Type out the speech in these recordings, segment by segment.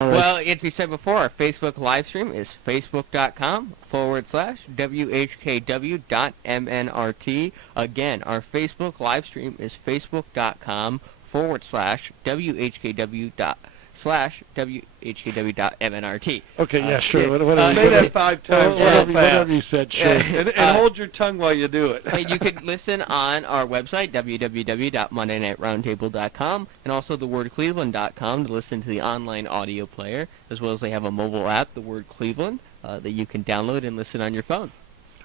All right. Well, as you said before, our Facebook live stream is facebook.com/WHKW.MNRT. Again, our Facebook live stream is facebook.com/WHKW.MNRT. Okay, yeah, sure. Say that 5 times real fast. Whatever you said, sure. And hold your tongue while you do it. And you could listen on our website, www.mondaynightRoundtable.com, and also thewordcleveland.com to listen to the online audio player, as well as they have a mobile app, The Word Cleveland, that you can download and listen on your phone.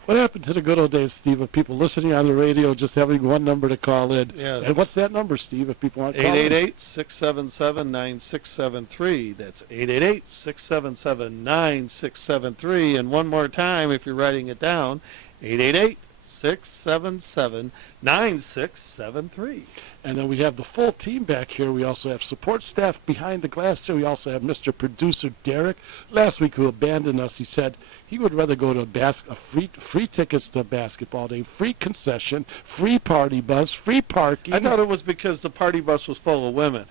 What happened to the good old days, Steve, of people listening on the radio just having one number to call in? Yeah. And what's that number, Steve, if people want to call in? 888-677-9673. That's 888-677-9673. And one more time, if you're writing it down, 888-677-9673. And then we have the full team back here. We also have support staff behind the glass here. We also have Mr. Producer Derek. Last week, who abandoned us, he said he would rather go to a free tickets to a basketball day, free concession, free party bus, free parking. I thought it was because the party bus was full of women.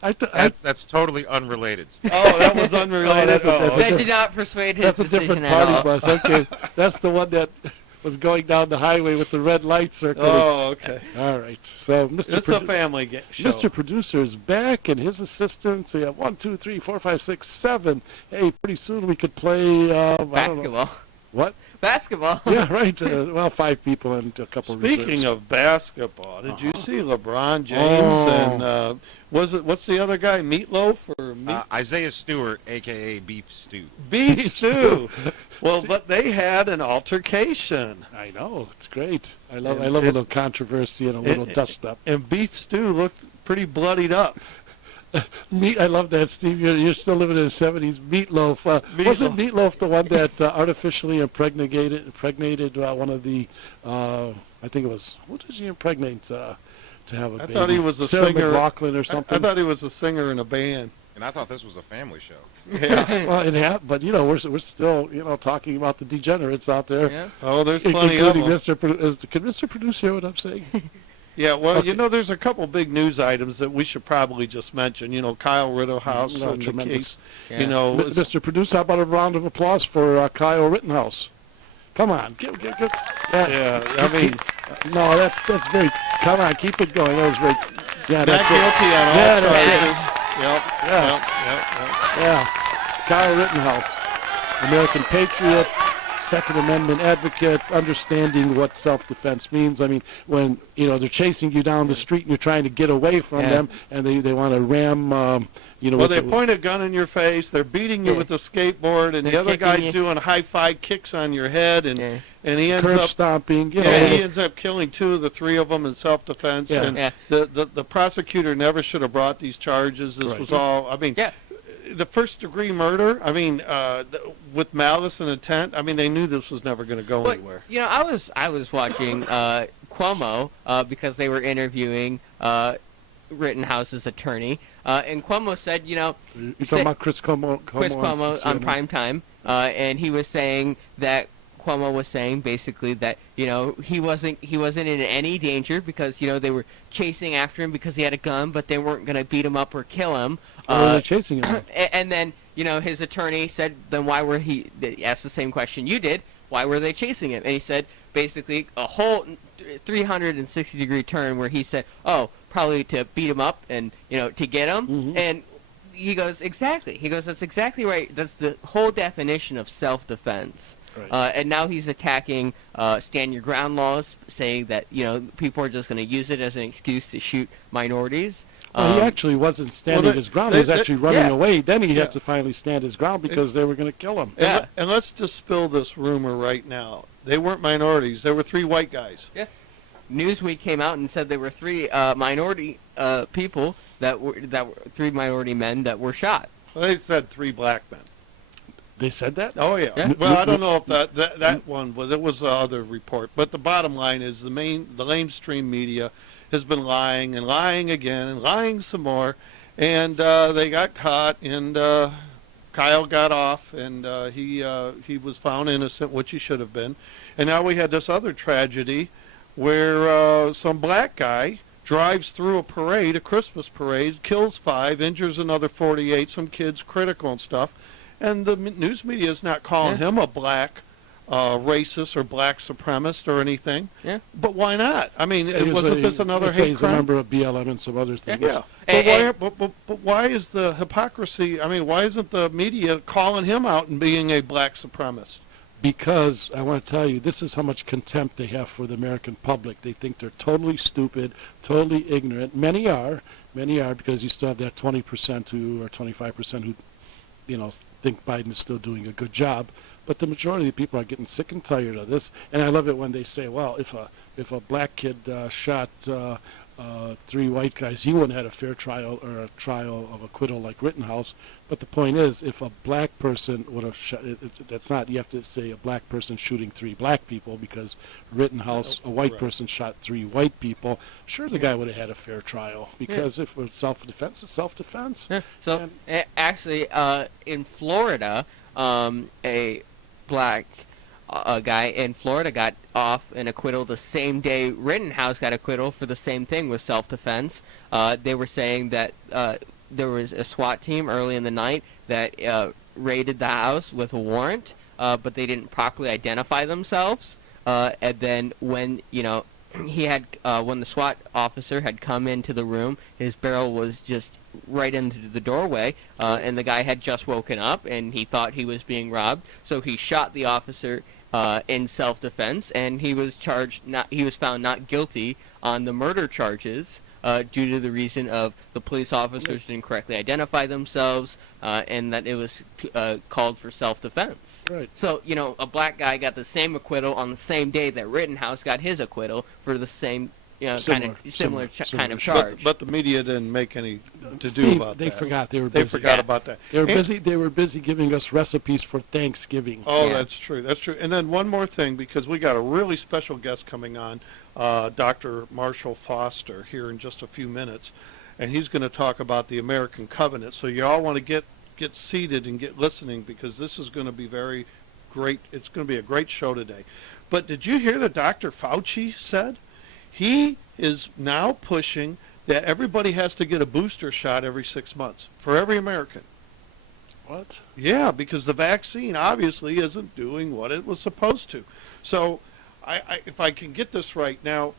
That's totally unrelated. Oh, that was unrelated. That did not persuade his decision at all. That's a different party bus. Okay, that's the one that was going down the highway with the red light circle. Oh, okay. All right. So, It's a family show. Mr. Producer is back, and his assistants. We have 1, 2, 3, 4, 5, 6, 7. Hey, pretty soon we could play Basketball. What? Basketball. Yeah, right. 5 people and a couple. Speaking of basketball, did you see LeBron James and what's the other guy? Meatloaf or Isaiah Stewart, a.k.a. Beef Stew. Beef Stew. Well, but they had an altercation. I know, it's great. I love a little controversy and a little dust up. And Beef Stew looked pretty bloodied up. I love that, Steve. You're still living in the 70s. Meatloaf. Wasn't Meatloaf the one that artificially impregnated one of the, I think it was, what did he impregnate to have a baby? I thought he was a Sarah singer. McLachlan or something. I thought he was a singer in a band. And I thought this was a family show. Yeah. Well, but we're still talking about the degenerates out there. Yeah. Oh, there's plenty of them. Can Mr. Producer hear what I'm saying? Yeah, well, Okay. there's a couple big news items that we should probably just mention. Kyle Rittenhouse and the tremendous. case. Yeah. Mr. Producer, how about a round of applause for Kyle Rittenhouse? Come on, get. Yeah, I mean, no, that's very. Come on, keep it going. That was very. Yeah, not that's guilty on all Yeah, charges. Yep. Yeah, Kyle Rittenhouse, American patriot, Second Amendment advocate, understanding what self-defense means. I mean, when they're chasing you down the street and you're trying to get away from them, and they want to ram. Well, they point a gun in your face. They're beating you with a skateboard, and the other guy's doing high-fi kicks on your head, and he ends curb up stomping. he ends up killing 2 of the 3 of them in self-defense. Yeah. And the prosecutor never should have brought these charges. This was all. I mean. Yeah. The first-degree murder, I mean, with malice and intent, I mean, they knew this was never going to go anywhere. I was watching Cuomo because they were interviewing Rittenhouse's attorney, and Cuomo said, You're talking about Chris Cuomo on prime time, and he was saying that Cuomo was saying basically that he wasn't in any danger because they were chasing after him because he had a gun, but they weren't going to beat him up or kill him. Why were they chasing him? And then his attorney said, then why were he asked the same question you did? Why were they chasing him? And he said basically a whole 360-degree turn where he said, oh, probably to beat him up and to get him. Mm-hmm. And he goes, exactly. He goes, that's exactly right. That's the whole definition of self-defense. Right. And now he's attacking stand your ground laws, saying that people are just going to use it as an excuse to shoot minorities. He actually wasn't standing his ground. He was actually running away. Then he had to finally stand his ground because they were going to kill him. And let's dispel this rumor right now. They weren't minorities. They were 3 white guys. Yeah. Newsweek came out and said there were 3 minority people that were 3 minority men that were shot. Well, they said 3 black men. They said that? Oh, yeah. Well, I don't know if that one was. It was the other report. But the bottom line is the mainstream media has been lying and lying again and lying some more. And they got caught, and Kyle got off, and he was found innocent, which he should have been. And now we had this other tragedy where some black guy drives through a parade, a Christmas parade, kills 5, injures another 48, some kids critical and stuff, and the news media is not calling him a black racist or black supremacist or anything. Yeah. But why not? I mean, wasn't this another hate He's a crime? member of BLM and some other things. Yeah. But why is the hypocrisy? I mean, why isn't the media calling him out and being a black supremacist? Because I want to tell you, this is how much contempt they have for the American public. They think they're totally stupid, totally ignorant. Many are, because you still have that 20% who, or 25% who, think Biden is still doing a good job. But the majority of the people are getting sick and tired of this. And I love it when they say, well, if a black kid shot 3 white guys, he wouldn't have had a fair trial or a trial of acquittal like Rittenhouse. But the point is, if a black person would have shot, that's not, you have to say a black person shooting 3 black people, because Rittenhouse, a white person shot 3 white people. Sure, the guy would have had a fair trial, because if it's self-defense, it's self-defense. Yeah. So actually, in Florida, a black guy in Florida got off an acquittal the same day Rittenhouse got acquittal for the same thing with self-defense. They were saying that there was a SWAT team early in the night that raided the house with a warrant, but they didn't properly identify themselves. And then when he had when the SWAT officer had come into the room, his barrel was just right into the doorway, and the guy had just woken up and he thought he was being robbed, so he shot the officer in self-defense, and he was found not guilty on the murder charges due to the reason of the police officers didn't correctly identify themselves, and that it was called for self-defense. Right. So, a black guy got the same acquittal on the same day that Rittenhouse got his acquittal for the same, similar kind of charge. But the media didn't make any to Steve, do about they that. forgot. They were busy. They forgot about that. They were busy giving us recipes for Thanksgiving. Oh, Yeah. that's true. That's true. And then one more thing, because we got a really special guest coming on, Dr. Marshall Foster, here in just a few minutes, and he's going to talk about the American Covenant. So you all want to get seated and get listening, because this is going to be very great. It's going to be a great show today. But did you hear that Dr. Fauci said? He is now pushing that everybody has to get a booster shot every 6 months for every American. What? Yeah, because the vaccine obviously isn't doing what it was supposed to. So if I can get this right, now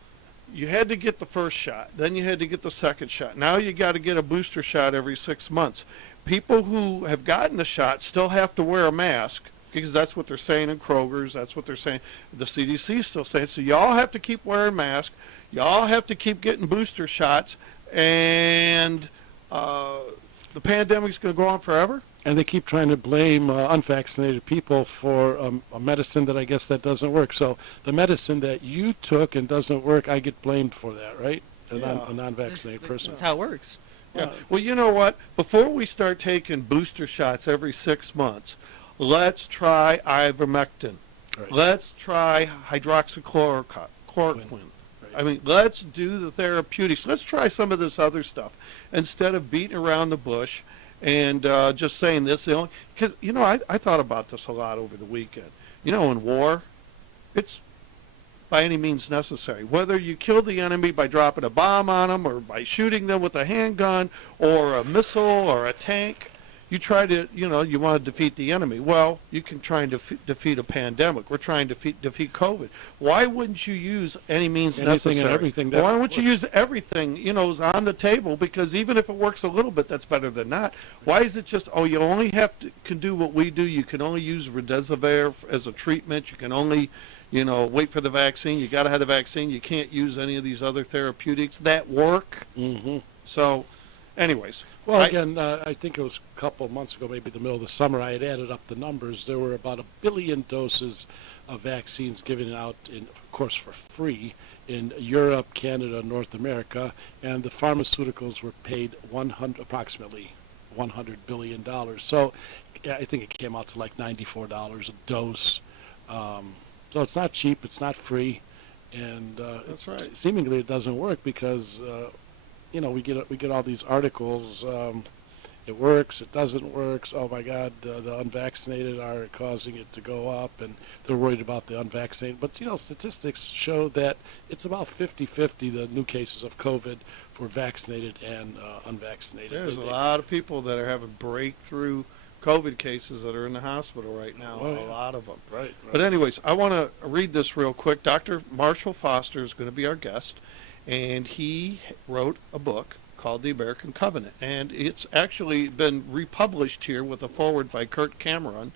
you had to get the first shot, then you had to get the second shot. Now you got to get a booster shot every 6 months. People who have gotten the shot still have to wear a mask, because that's what they're saying in Kroger's, that's what they're saying. The CDC is still saying. So y'all have to keep wearing masks. Y'all have to keep getting booster shots. And the pandemic's going to go on forever? And they keep trying to blame unvaccinated people for a medicine that I guess that doesn't work. So the medicine that you took and doesn't work, I get blamed for that, right? A non-vaccinated person. That's how it works. Yeah. Well, you know what? Before we start taking booster shots every 6 months, let's try ivermectin. Right. Let's try hydroxychloroquine. Right. I mean, let's do the therapeutics. Let's try some of this other stuff instead of beating around the bush and just saying this. Because, I thought about this a lot over the weekend. In war, it's by any means necessary. Whether you kill the enemy by dropping a bomb on them or by shooting them with a handgun or a missile or a tank, you try to, you want to defeat the enemy. Well, you can try and defeat a pandemic. We're trying to defeat COVID. Why wouldn't you use any means necessary? And everything Why wouldn't you use everything, is on the table? Because even if it works a little bit, that's better than not. Why is it just, you only can do what we do. You can only use remdesivir as a treatment. You can only, wait for the vaccine. You got to have the vaccine. You can't use any of these other therapeutics that work. Mm-hmm. So, anyways. Well, again, I think it was a couple of months ago, maybe the middle of the summer, I had added up the numbers. There were about 1 billion doses of vaccines given out, of course, for free in Europe, Canada, North America, and the pharmaceuticals were paid approximately $100 billion. So I think it came out to like $94 a dose. So it's not cheap, it's not free, and That's right. Seemingly it doesn't work because we get all these articles, it works, it doesn't work. Oh my God, the unvaccinated are causing it to go up, and they're worried about the unvaccinated. But statistics show that it's about 50-50 the new cases of COVID for vaccinated and unvaccinated. There's a lot of people that are having breakthrough COVID cases that are in the hospital right now. Oh, yeah. A lot of them. Right. But anyways, I want to read this real quick. Dr. Marshall Foster is going to be our guest, and he wrote a book called The American Covenant, and it's actually been republished here with a foreword by Kurt Cameron,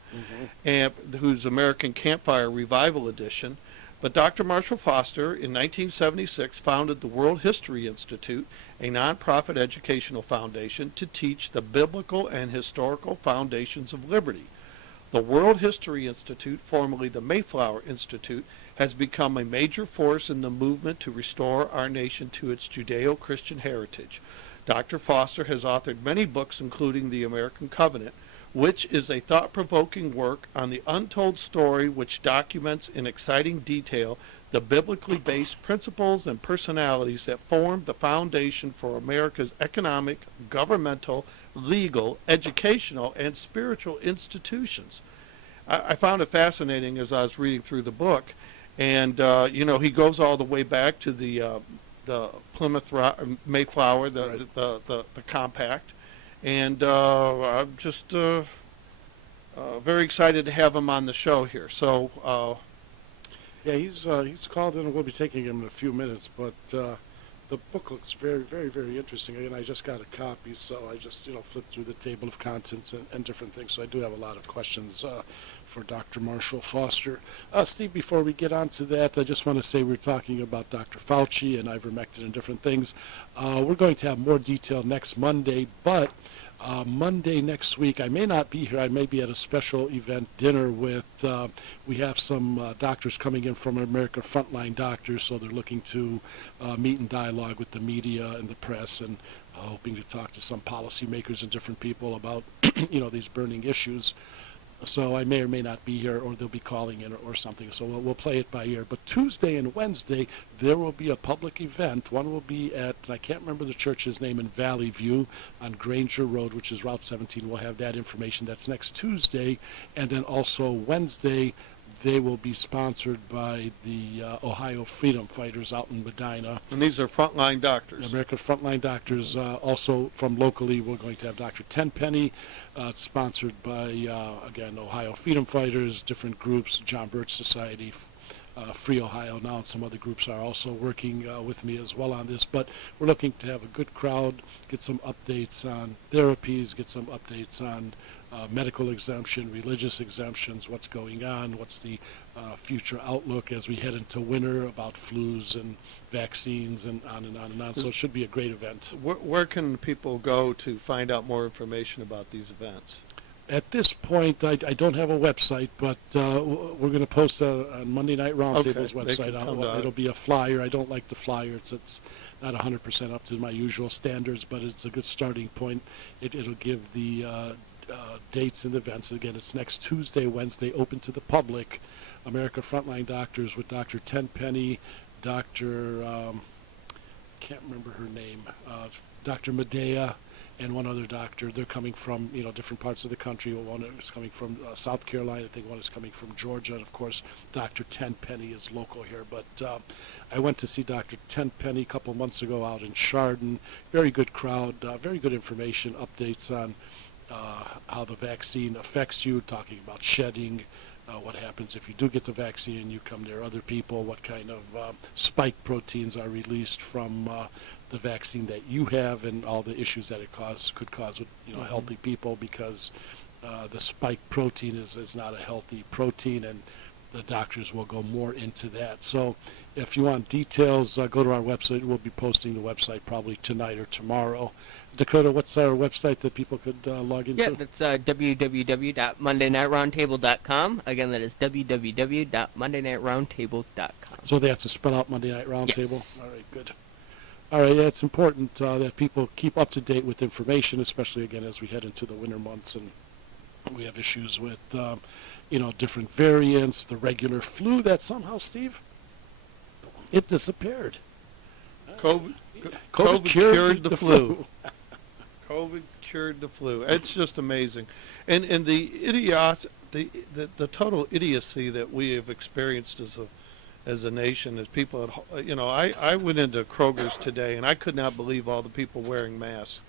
and who's American Campfire Revival Edition. But Dr. Marshall Foster, in 1976, founded the World History Institute, a nonprofit educational foundation to teach the biblical and historical foundations of liberty. The World History Institute, formerly the Mayflower Institute, has become a major force in the movement to restore our nation to its Judeo-Christian heritage. Dr. Foster has authored many books, including The American Covenant, which is a thought-provoking work on the untold story which documents in exciting detail the biblically based principles and personalities that form the foundation for America's economic, governmental, legal, educational, and spiritual institutions. I found it fascinating as I was reading through the book, and he goes all the way back to the Plymouth Mayflower, the compact, and I'm just very excited to have him on the show here. So. Yeah, he's called in, and we'll be taking him in a few minutes. But the book looks very, very, very interesting. Again, I just got a copy, so I just flipped through the table of contents and different things. So I do have a lot of questions for Dr. Marshall Foster. Steve, before we get on to that, I just want to say we're talking about Dr. Fauci and ivermectin and different things. We're going to have more detail next Monday, but Monday next week, I may not be here. I may be at a special event dinner with, we have some doctors coming in from America, frontline doctors, so they're looking to meet and dialogue with the media and the press, and hoping to talk to some policymakers and different people about, these burning issues. So I may or may not be here, or they'll be calling in or something. So we'll play it by ear. But Tuesday and Wednesday, there will be a public event. One will be at, I can't remember the church's name, in Valley View on Granger Road, which is Route 17. We'll have that information. That's next Tuesday. And then also Wednesday, they will be sponsored by the Ohio Freedom Fighters out in Medina. And these are frontline doctors. American frontline doctors. Also from locally, we're going to have Dr. Tenpenny, sponsored by, again, Ohio Freedom Fighters, different groups, John Birch Society, Free Ohio Now, and some other groups are also working with me as well on this. But we're looking to have a good crowd, get some updates on therapies, get some updates on medical exemption, religious exemptions, what's going on, what's the future outlook as we head into winter about flus and vaccines and on and on and on. So it should be a great event. Where can people go to find out more information about these events? At this point, I don't have a website, but we're going to post on Monday Night Roundtable's website. It'll be a flyer. I don't like the flyer. It's not 100% up to my usual standards, but it's a good starting point. It'll give the dates and events. Again, it's next Tuesday, Wednesday, open to the public. America Frontline Doctors with Dr. Tenpenny, Dr. Can't remember her name, Dr. Medea, and one other doctor. They're coming from different parts of the country. One is coming from South Carolina. I think one is coming from Georgia, and of course Dr. Tenpenny is local here. But I went to see Dr. Tenpenny a couple months ago out in Chardon. Very good crowd, very good information, updates on how the vaccine affects you, talking about shedding, what happens if you do get the vaccine and you come near other people, what kind of spike proteins are released from the vaccine that you have, and all the issues that it could cause with healthy people, because the spike protein is not a healthy protein, and the doctors will go more into that. So if you want details, go to our website. We'll be posting the website probably tonight or tomorrow. Dakota, what's our website that people could log into? Yeah, that's www.mondaynightроundtable.com. Again, that is www.mondaynightроundtable.com. So they have to spell out Monday Night Roundtable? Yes. All right, good. All right, yeah, it's important that people keep up to date with information, especially, again, as we head into the winter months, and we have issues with, different variants, the regular flu that somehow, Steve, it disappeared. COVID COVID cured the flu. COVID cured the flu. It's just amazing. And the total idiocy that we have experienced as a nation, as people I went into Kroger's today and I could not believe all the people wearing masks.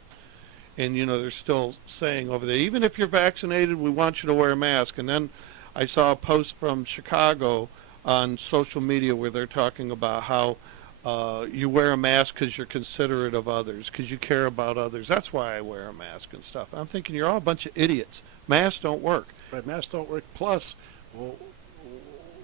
And they're still saying over there, even if you're vaccinated, we want you to wear a mask. And then I saw a post from Chicago on social media where they're talking about how you wear a mask because you're considerate of others, because you care about others. That's why I wear a mask and stuff. I'm thinking you're all a bunch of idiots. Masks don't work. Right, masks don't work. Plus, well,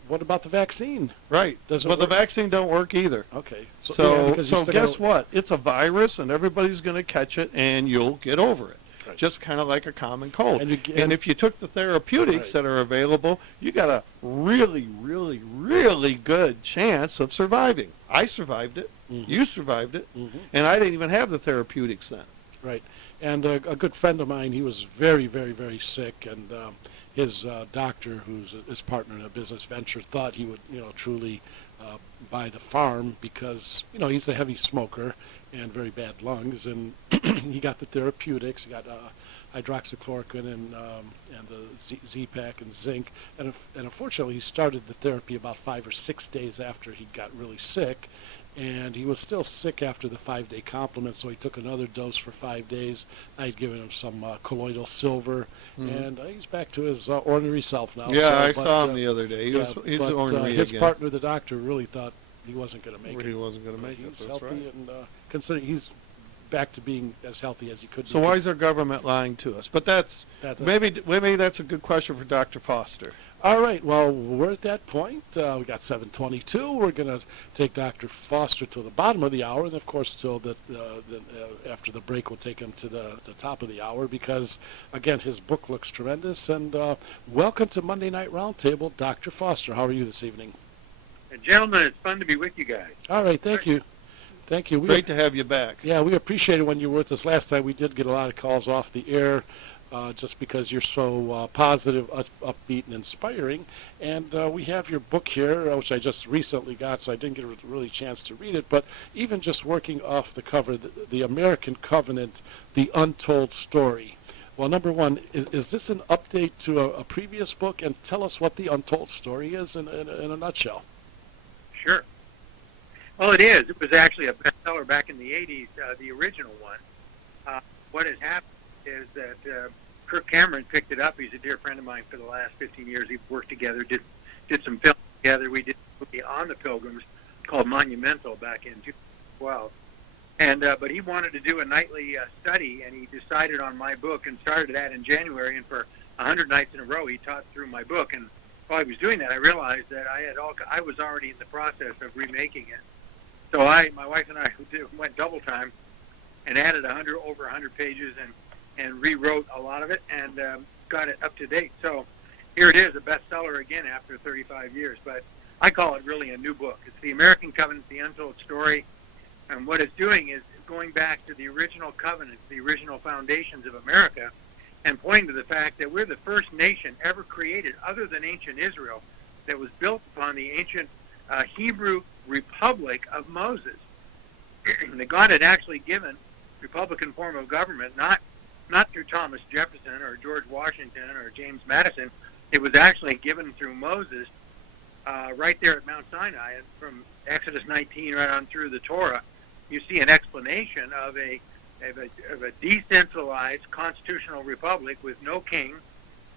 what about the vaccine? Right. Doesn't well, work? the vaccine don't work either. Okay. So, because you still guess gotta- what? It's a virus, and everybody's going to catch it, and you'll get over it. Right. Just kind of like a common cold. And And if you took the therapeutics Right. that are available, you got a really, really, really good chance of surviving. I survived it. Mhm. You survived it. Mhm. And I didn't even have the therapeutics then. Right. And a good friend of mine, he was very, very, very sick, and his doctor, who's his partner in a business venture, thought he would, truly buy the farm because, he's a heavy smoker and very bad lungs, and he got the therapeutics. He got hydroxychloroquine and the Z-Pack and zinc, and unfortunately, he started the therapy about 5 or 6 days after he got really sick. And he was still sick after the 5-day complement, so he took another dose for 5 days. I had given him some colloidal silver, and he's back to his ordinary self now. Yeah, I but, saw him the other day. He's but, ornery his again. partner, the doctor, really thought he wasn't going to make He it. wasn't going to But make it. he's That's healthy, right. and considering he's back to being as healthy as he could be. So why is our government lying to us? But maybe that's a good question for Dr. Foster. All right, well, we're at that point. We got 7:22. We're going to take Dr. Foster to the bottom of the hour, and of course, till after the break, we'll take him to the top of the hour because, again, his book looks tremendous. And welcome to Monday Night Roundtable, Dr. Foster. How are you this evening? Gentlemen, it's fun to be with you guys. All right, thank you. Thank you. Great to have you back. Yeah, we appreciate it when you were with us last time. We did get a lot of calls off the air. Just because you're so positive, upbeat, and inspiring. And we have your book here, which I just recently got, so I didn't get a really chance to read it. But even just working off the cover, the American Covenant, The Untold Story. Well, number one, is this an update to a previous book? And tell us what The Untold Story is in a nutshell. Sure. Well, it is. It was actually a bestseller back in the 80s, the original one. What has happened is that Kirk Cameron picked it up. He's a dear friend of mine for the last 15 years. We've worked together, did some films together. We did a movie on the Pilgrims called Monumental back in 2012. And but he wanted to do a nightly study, and he decided on my book and started that in January. And for 100 nights in a row, he taught through my book. And while he was doing that, I realized that I was already in the process of remaking it. So my wife and I went double time and added over 100 pages and rewrote a lot of it and got it up to date. So here it is, a bestseller again after 35 years. But I call it really a new book. It's the American Covenant, The Untold Story. And what it's doing is going back to the original covenants, the original foundations of America, and pointing to the fact that we're the first nation ever created, other than ancient Israel, that was built upon the ancient Hebrew Republic of Moses. That God had actually given Republican form of government, not through Thomas Jefferson or George Washington or James Madison. It was actually given through Moses right there at Mount Sinai, and from Exodus 19 right on through the Torah. You see an explanation of a decentralized constitutional republic with no king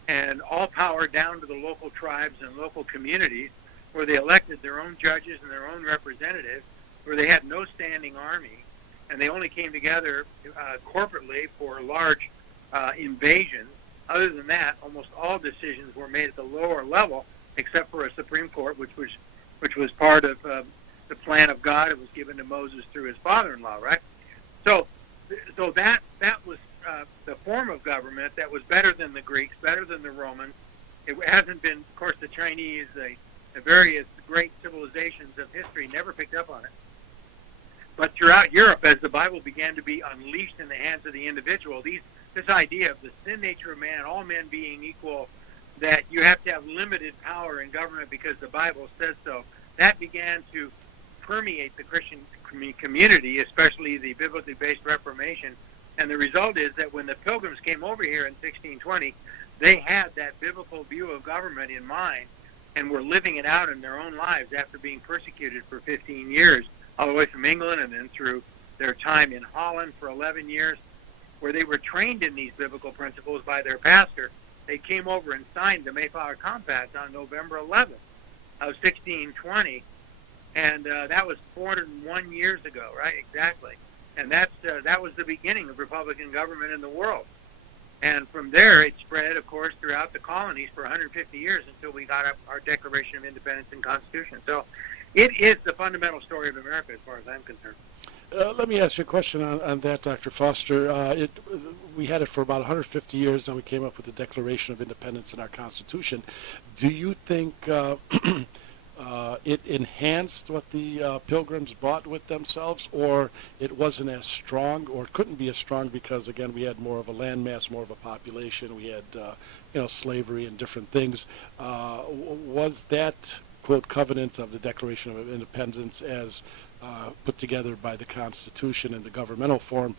and all power down to the local tribes and local communities, where they elected their own judges and their own representatives, where they had no standing army, and they only came together corporately for large invasions. Other than that, almost all decisions were made at the lower level, except for a Supreme Court, which was part of the plan of God. It was given to Moses through his father-in-law, right? So that was the form of government that was better than the Greeks, better than the Romans. It hasn't been, of course, the Chinese, the various great civilizations of history never picked up on it. But throughout Europe, as the Bible began to be unleashed in the hands of the individual, this idea of the sin nature of man, all men being equal, that you have to have limited power in government because the Bible says so, that began to permeate the Christian community, especially the biblically based Reformation, And the result is that when the Pilgrims came over here in 1620, they had that biblical view of government in mind and were living it out in their own lives after being persecuted for 15 years, all the way from England and then through their time in Holland for 11 years, where they were trained in these biblical principles by their pastor. They came over and signed the Mayflower Compact on November 11th of 1620, and that was 401 years ago, right? Exactly. And that was the beginning of Republican government in the world. And from there, it spread, of course, throughout the colonies for 150 years until we got our Declaration of Independence and Constitution. So it is the fundamental story of America as far as I'm concerned. Let me ask you a question on that, Dr. Foster. We had it for about 150 years, and we came up with the Declaration of Independence in our Constitution. Do you think it enhanced what the Pilgrims brought with themselves, or it wasn't as strong, or it couldn't be as strong because, again, we had more of a landmass, more of a population, we had slavery and different things. Was that, quote, covenant of the Declaration of Independence as put together by the Constitution in the governmental form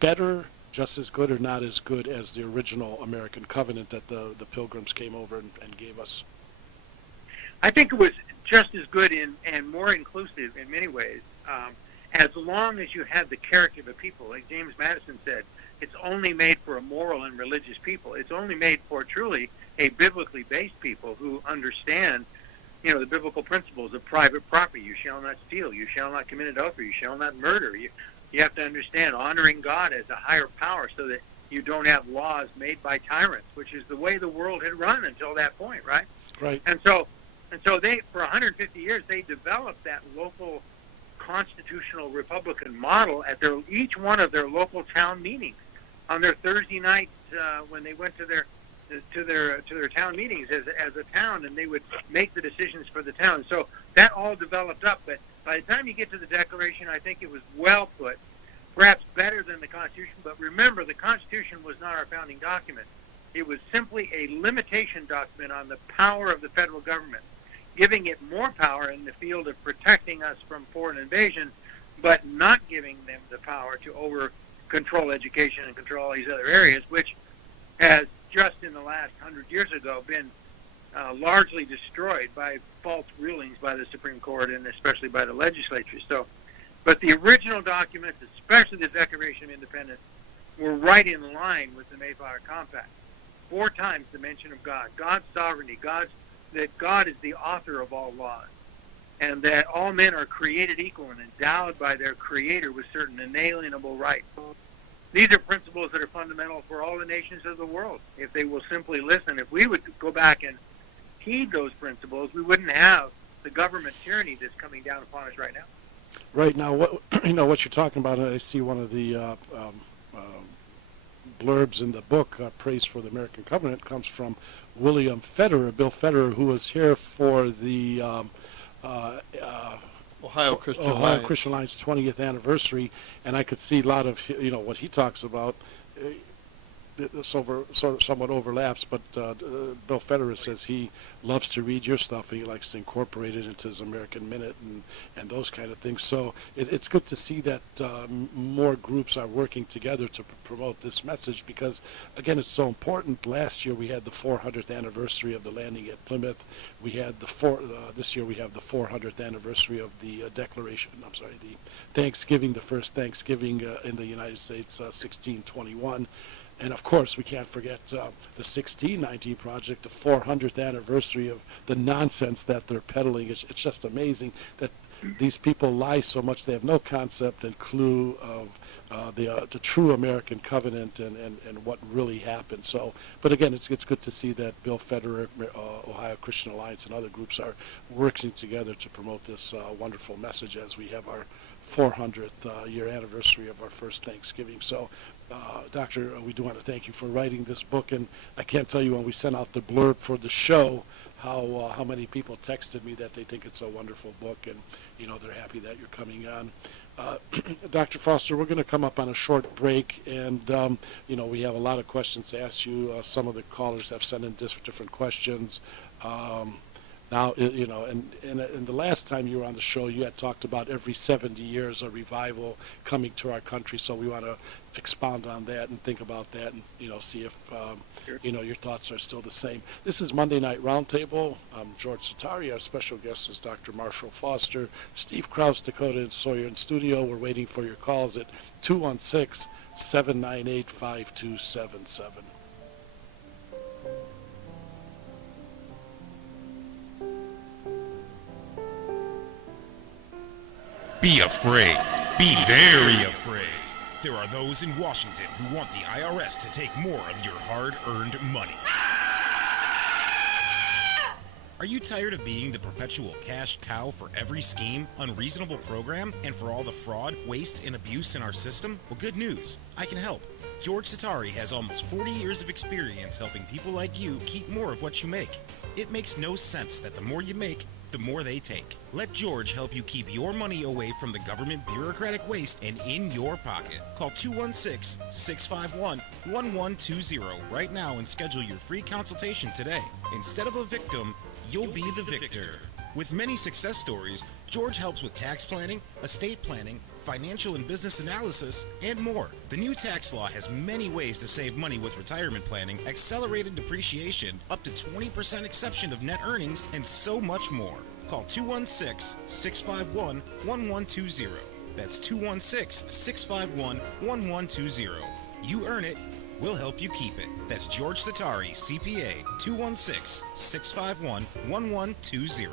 better, just as good, or not as good as the original American covenant that the Pilgrims came over and gave us? I think it was just as good and more inclusive in many ways, as long as you had the character of a people. Like James Madison said, it's only made for a moral and religious people. It's only made for truly a biblically based people who understand, the biblical principles of private property. You shall not steal. You shall not commit adultery. You shall not murder. You have to understand honoring God as a higher power so that you don't have laws made by tyrants, which is the way the world had run until that point, right? Right. And so they, for 150 years, they developed that local constitutional Republican model at each one of their local town meetings on their Thursday nights when they went to their town meetings as a town, and they would make the decisions for the town. So that all developed up. But by the time you get to the Declaration, I think it was well put, perhaps better than the Constitution. But remember, the Constitution was not our founding document. It was simply a limitation document on the power of the federal government, giving it more power in the field of protecting us from foreign invasion, but not giving them the power to control education and control all these other areas, which has just in the last 100 years ago been largely destroyed by false rulings by the Supreme Court and especially by the legislature. So, but the original documents, especially the Declaration of Independence, were right in line with the Mayflower Compact. 4 times the mention of God, God's sovereignty, that God is the author of all laws, and that all men are created equal and endowed by their Creator with certain inalienable rights. These are principles that are fundamental for all the nations of the world. If they will simply listen, if we would go back and heed those principles, we wouldn't have the government tyranny that's coming down upon us right now. Right now, what you're talking about, and I see one of the blurbs in the book, Praise for the American Covenant, comes from William Federer, Bill Federer, who was here for the Ohio Christian Alliance 20th anniversary, and I could see a lot of what he talks about. Somewhat overlaps, but Bill Federer says he loves to read your stuff and he likes to incorporate it into his American Minute and those kind of things. So it's good to see that more groups are working together to promote this message because, again, it's so important. Last year we had the 400th anniversary of the landing at Plymouth. We had this year we have the 400th anniversary of the Declaration. The Thanksgiving, the first Thanksgiving in the United States, 1621. And, of course, we can't forget the 1619 Project, the 400th anniversary of the nonsense that they're peddling. It's just amazing that these people lie so much they have no concept and clue of the true American covenant and what really happened. So, but again, it's good to see that Bill Federer, Ohio Christian Alliance, and other groups are working together to promote this wonderful message as we have our 400th year anniversary of our first Thanksgiving. So, Doctor, we do want to thank you for writing this book, and I can't tell you when we sent out the blurb for the show how many people texted me that they think it's a wonderful book, and they're happy that you're coming on. Dr. Foster, we're going to come up on a short break, and we have a lot of questions to ask you. Some of the callers have sent in different questions. Now, and the last time you were on the show, you had talked about every 70 years a revival coming to our country. So we want to expound on that and think about that, and see if Sure. your thoughts are still the same. This is Monday Night Roundtable. I'm George Satari. Our special guest is Dr. Marshall Foster, Steve Krause, Dakota and Sawyer in studio. We're waiting for your calls at 216-798-5277. Be afraid. Be very afraid. There are those in Washington who want the IRS to take more of your hard-earned money. Are you tired of being the perpetual cash cow for every scheme, unreasonable program, and for all the fraud, waste, and abuse in our system? Well, good news. I can help. George Satari has almost 40 years of experience helping people like you keep more of what you make. It makes no sense that the more you make, the more they take. Let George help you keep your money away from the government bureaucratic waste and in your pocket. Call 216-651-1120 right now and schedule your free consultation today. Instead of a victim, you'll be the victor. With many success stories, George helps with tax planning, estate planning, financial and business analysis, and more. The new tax law has many ways to save money with retirement planning, accelerated depreciation, up to 20% exception of net earnings, and so much more. Call 216-651-1120. That's 216-651-1120. You earn it, we'll help you keep it. That's George Satari, CPA, 216-651-1120.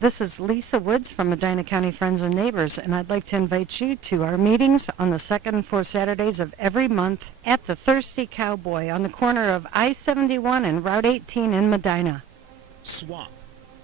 This is Lisa Woods from Medina County Friends and Neighbors, and I'd like to invite you to our meetings on the second and fourth Saturdays of every month at the Thirsty Cowboy on the corner of I-71 and Route 18 in Medina. Swamp.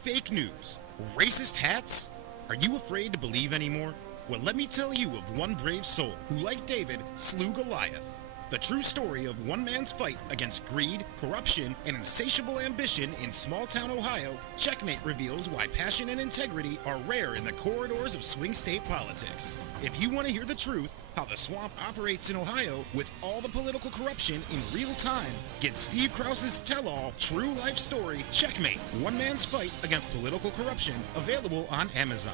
Fake news. Racist hats? Are you afraid to believe anymore? Well, let me tell you of one brave soul who, like David, slew Goliath. The true story of one man's fight against greed, corruption, and insatiable ambition in small-town Ohio, Checkmate reveals why passion and integrity are rare in the corridors of swing state politics. If you want to hear the truth, how the swamp operates in Ohio with all the political corruption in real time, get Steve Krause's tell-all true life story, Checkmate, One Man's Fight Against Political Corruption, available on Amazon.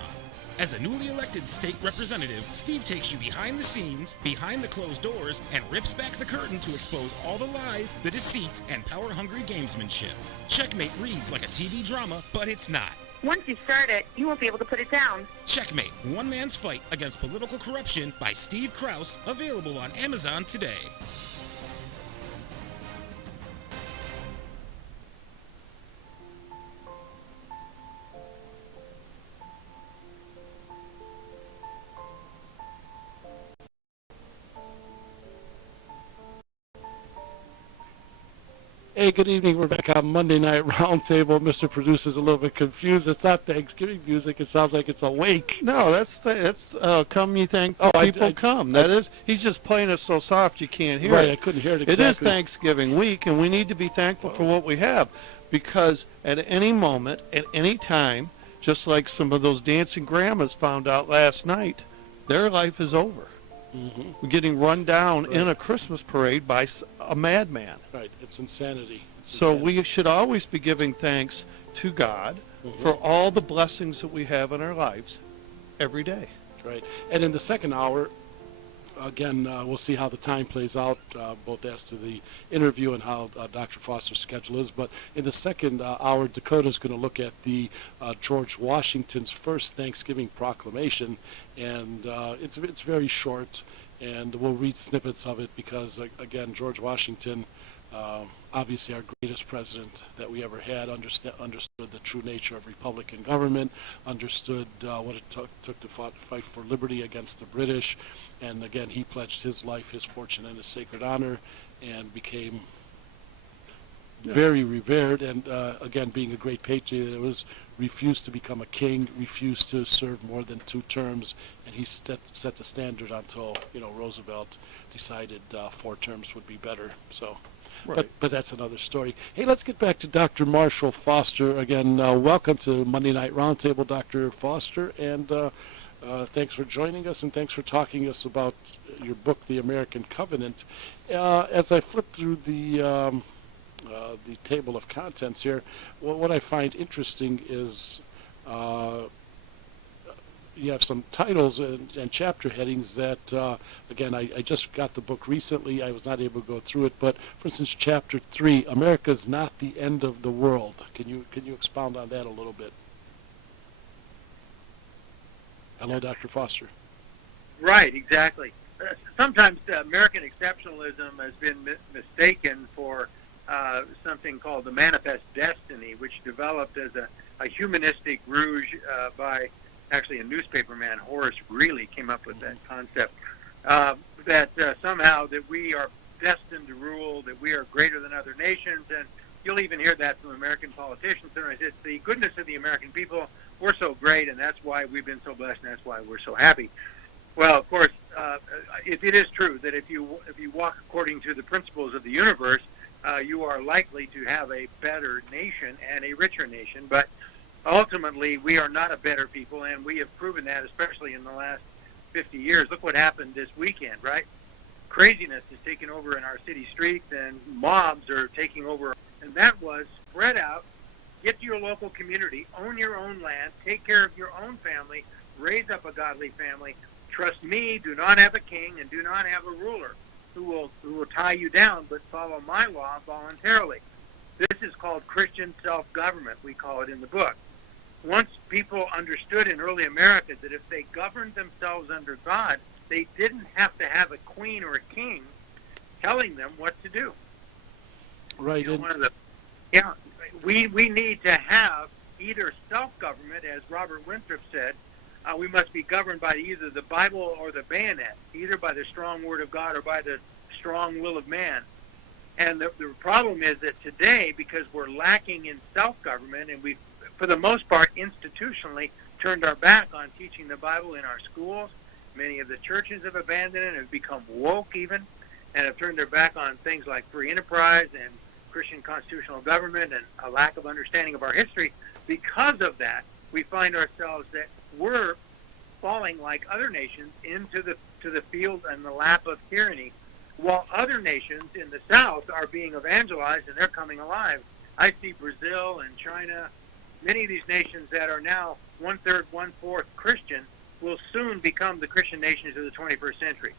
As a newly elected state representative, Steve takes you behind the scenes, behind the closed doors, and rips back the curtain to expose all the lies, the deceit, and power-hungry gamesmanship. Checkmate reads like a TV drama, but it's not. Once you start it, you won't be able to put it down. Checkmate, One Man's Fight Against Political Corruption by Steve Krause, available on Amazon today. Hey, good evening. We're back on Monday Night Roundtable. Mr. Producer's a little bit confused. It's not Thanksgiving music. It sounds like it's a wake. No, that's come ye thankful people come. That is, he's just playing it so soft you can't hear Right, it. I couldn't hear it exactly. It is Thanksgiving week, and we need to be thankful for what we have, because at any moment, at any time, just like some of those dancing grandmas found out last night, their life is over. Mm-hmm. We're getting run down in a Christmas parade by a madman. Right, it's insanity. So we should always be giving thanks to God for all the blessings that we have in our lives every day. Right. And in the second hour, again, we'll see how the time plays out, both as to the interview and how Dr. Foster's schedule is. But in the second hour, Dakota's going to look at the George Washington's first Thanksgiving proclamation. And it's very short, and we'll read snippets of it because, again, George Washington, obviously our greatest president that we ever had, understood the true nature of Republican government, understood what it took to fight for liberty against the British, and again, he pledged his life, his fortune, and his sacred honor, and became very revered, and again, being a great patriot, it was refused to become a king, refused to serve more than 2 terms, and he set the standard until Roosevelt decided 4 terms would be better. So. Right. But that's another story. Hey, let's get back to Dr. Marshall Foster. Again, welcome to Monday Night Roundtable, Dr. Foster, and thanks for joining us, and thanks for talking to us about your book, The American Covenant. As I flipped through the the table of contents here, well, what I find interesting is you have some titles and chapter headings that, again, I just got the book recently. I was not able to go through it, but for instance, chapter 3, America's not the end of the world. Can you expound on that a little bit? Hello, Dr. Foster. Right, exactly. Sometimes American exceptionalism has been mistaken for something called the manifest destiny, which developed as a humanistic ruse by actually a newspaper man, Horace Greeley, came up with that concept, that somehow that we are destined to rule, that we are greater than other nations, and you'll even hear that from American politicians. It's the goodness of the American people. We're so great, and that's why we've been so blessed, and that's why we're so happy. Well, of course, it is true that if you walk according to the principles of the universe, you are likely to have a better nation and a richer nation. But ultimately, we are not a better people, and we have proven that, especially in the last 50 years. Look what happened this weekend, right? Craziness is taking over in our city streets, and mobs are taking over. And that was spread out. Get to your local community, own your own land, take care of your own family, raise up a godly family. Trust me, do not have a king and do not have a ruler who will tie you down, but follow my law voluntarily. This is called Christian self-government, we call it in the book. Once people understood in early America that if they governed themselves under God, they didn't have to have a queen or a king telling them what to do. Right. You know, we need to have either self-government, as Robert Winthrop said. We must be governed by either the Bible or the bayonet, either by the strong word of God or by the strong will of man. And the problem is that today, because we're lacking in self-government, and we've, for the most part, institutionally turned our back on teaching the Bible in our schools, many of the churches have abandoned it and have become woke even, and have turned their back on things like free enterprise and Christian constitutional government and a lack of understanding of our history. Because of that, we find ourselves that we're falling like other nations into the field and the lap of tyranny, while other nations in the South are being evangelized and they're coming alive. I see Brazil and China, many of these nations that are now 1/3, 1/4 Christian will soon become the Christian nations of the 21st century.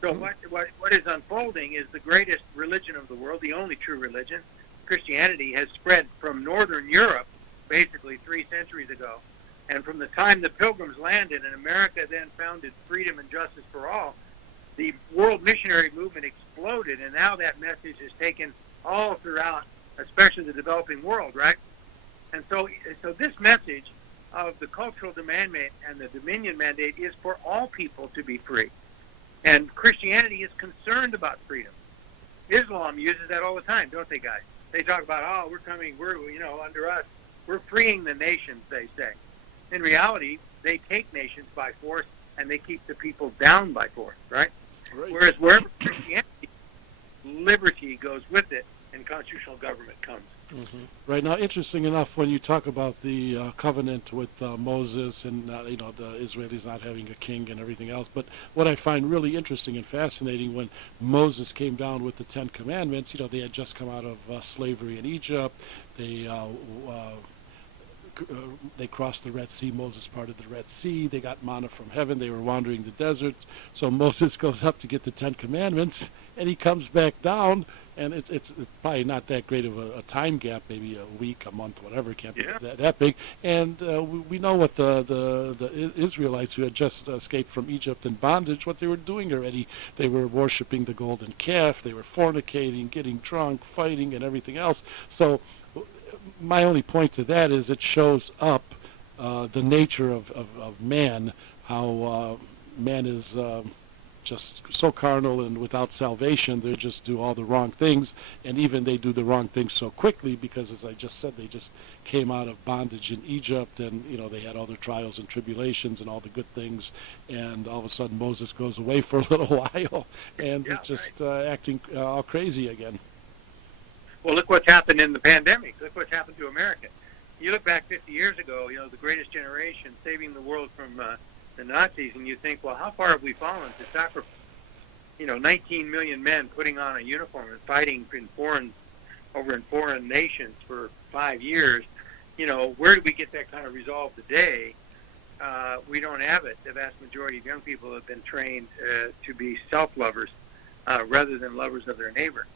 So what is unfolding is the greatest religion of the world, the only true religion. Christianity has spread from northern Europe basically 3 centuries ago. And from the time the Pilgrims landed and America then founded freedom and justice for all, the world missionary movement exploded, and now that message is taken all throughout, especially the developing world, right? And so this message of the cultural mandate and the dominion mandate is for all people to be free. And Christianity is concerned about freedom. Islam uses that all the time, don't they, guys? They talk about, we're under us. We're freeing the nations, they say. In reality, they take nations by force, and they keep the people down by force, right? Whereas wherever Christianity, liberty goes with it, and constitutional government comes. Mm-hmm. Right. Now, interesting enough, when you talk about the covenant with Moses and, the Israelis not having a king and everything else, but what I find really interesting and fascinating, when Moses came down with the 10 Commandments, they had just come out of slavery in Egypt. They crossed the Red Sea. Moses parted the Red Sea. They got manna from heaven. They were wandering the desert. So Moses goes up to get the 10 Commandments, and he comes back down, and it's probably not that great of a time gap, maybe a week, a month, whatever. It can't be that big. And we know what the Israelites who had just escaped from Egypt in bondage, what they were doing already. They were worshiping the golden calf. They were fornicating, getting drunk, fighting, and everything else. So my only point to that is it shows up the nature of man, how man is just so carnal and without salvation. They just do all the wrong things, and even they do the wrong things so quickly because, as I just said, they just came out of bondage in Egypt, and they had all their trials and tribulations and all the good things, and all of a sudden Moses goes away for a little while, and they're just acting all crazy again. Well, look what's happened in the pandemic. Look what's happened to America. You look back 50 years ago, the greatest generation saving the world from the Nazis, and you think, well, how far have we fallen to sacrifice, 19 million men putting on a uniform and fighting in foreign over in foreign nations for 5 years. Where do we get that kind of resolve today? We don't have it. The vast majority of young people have been trained to be self-lovers rather than lovers of their neighbor.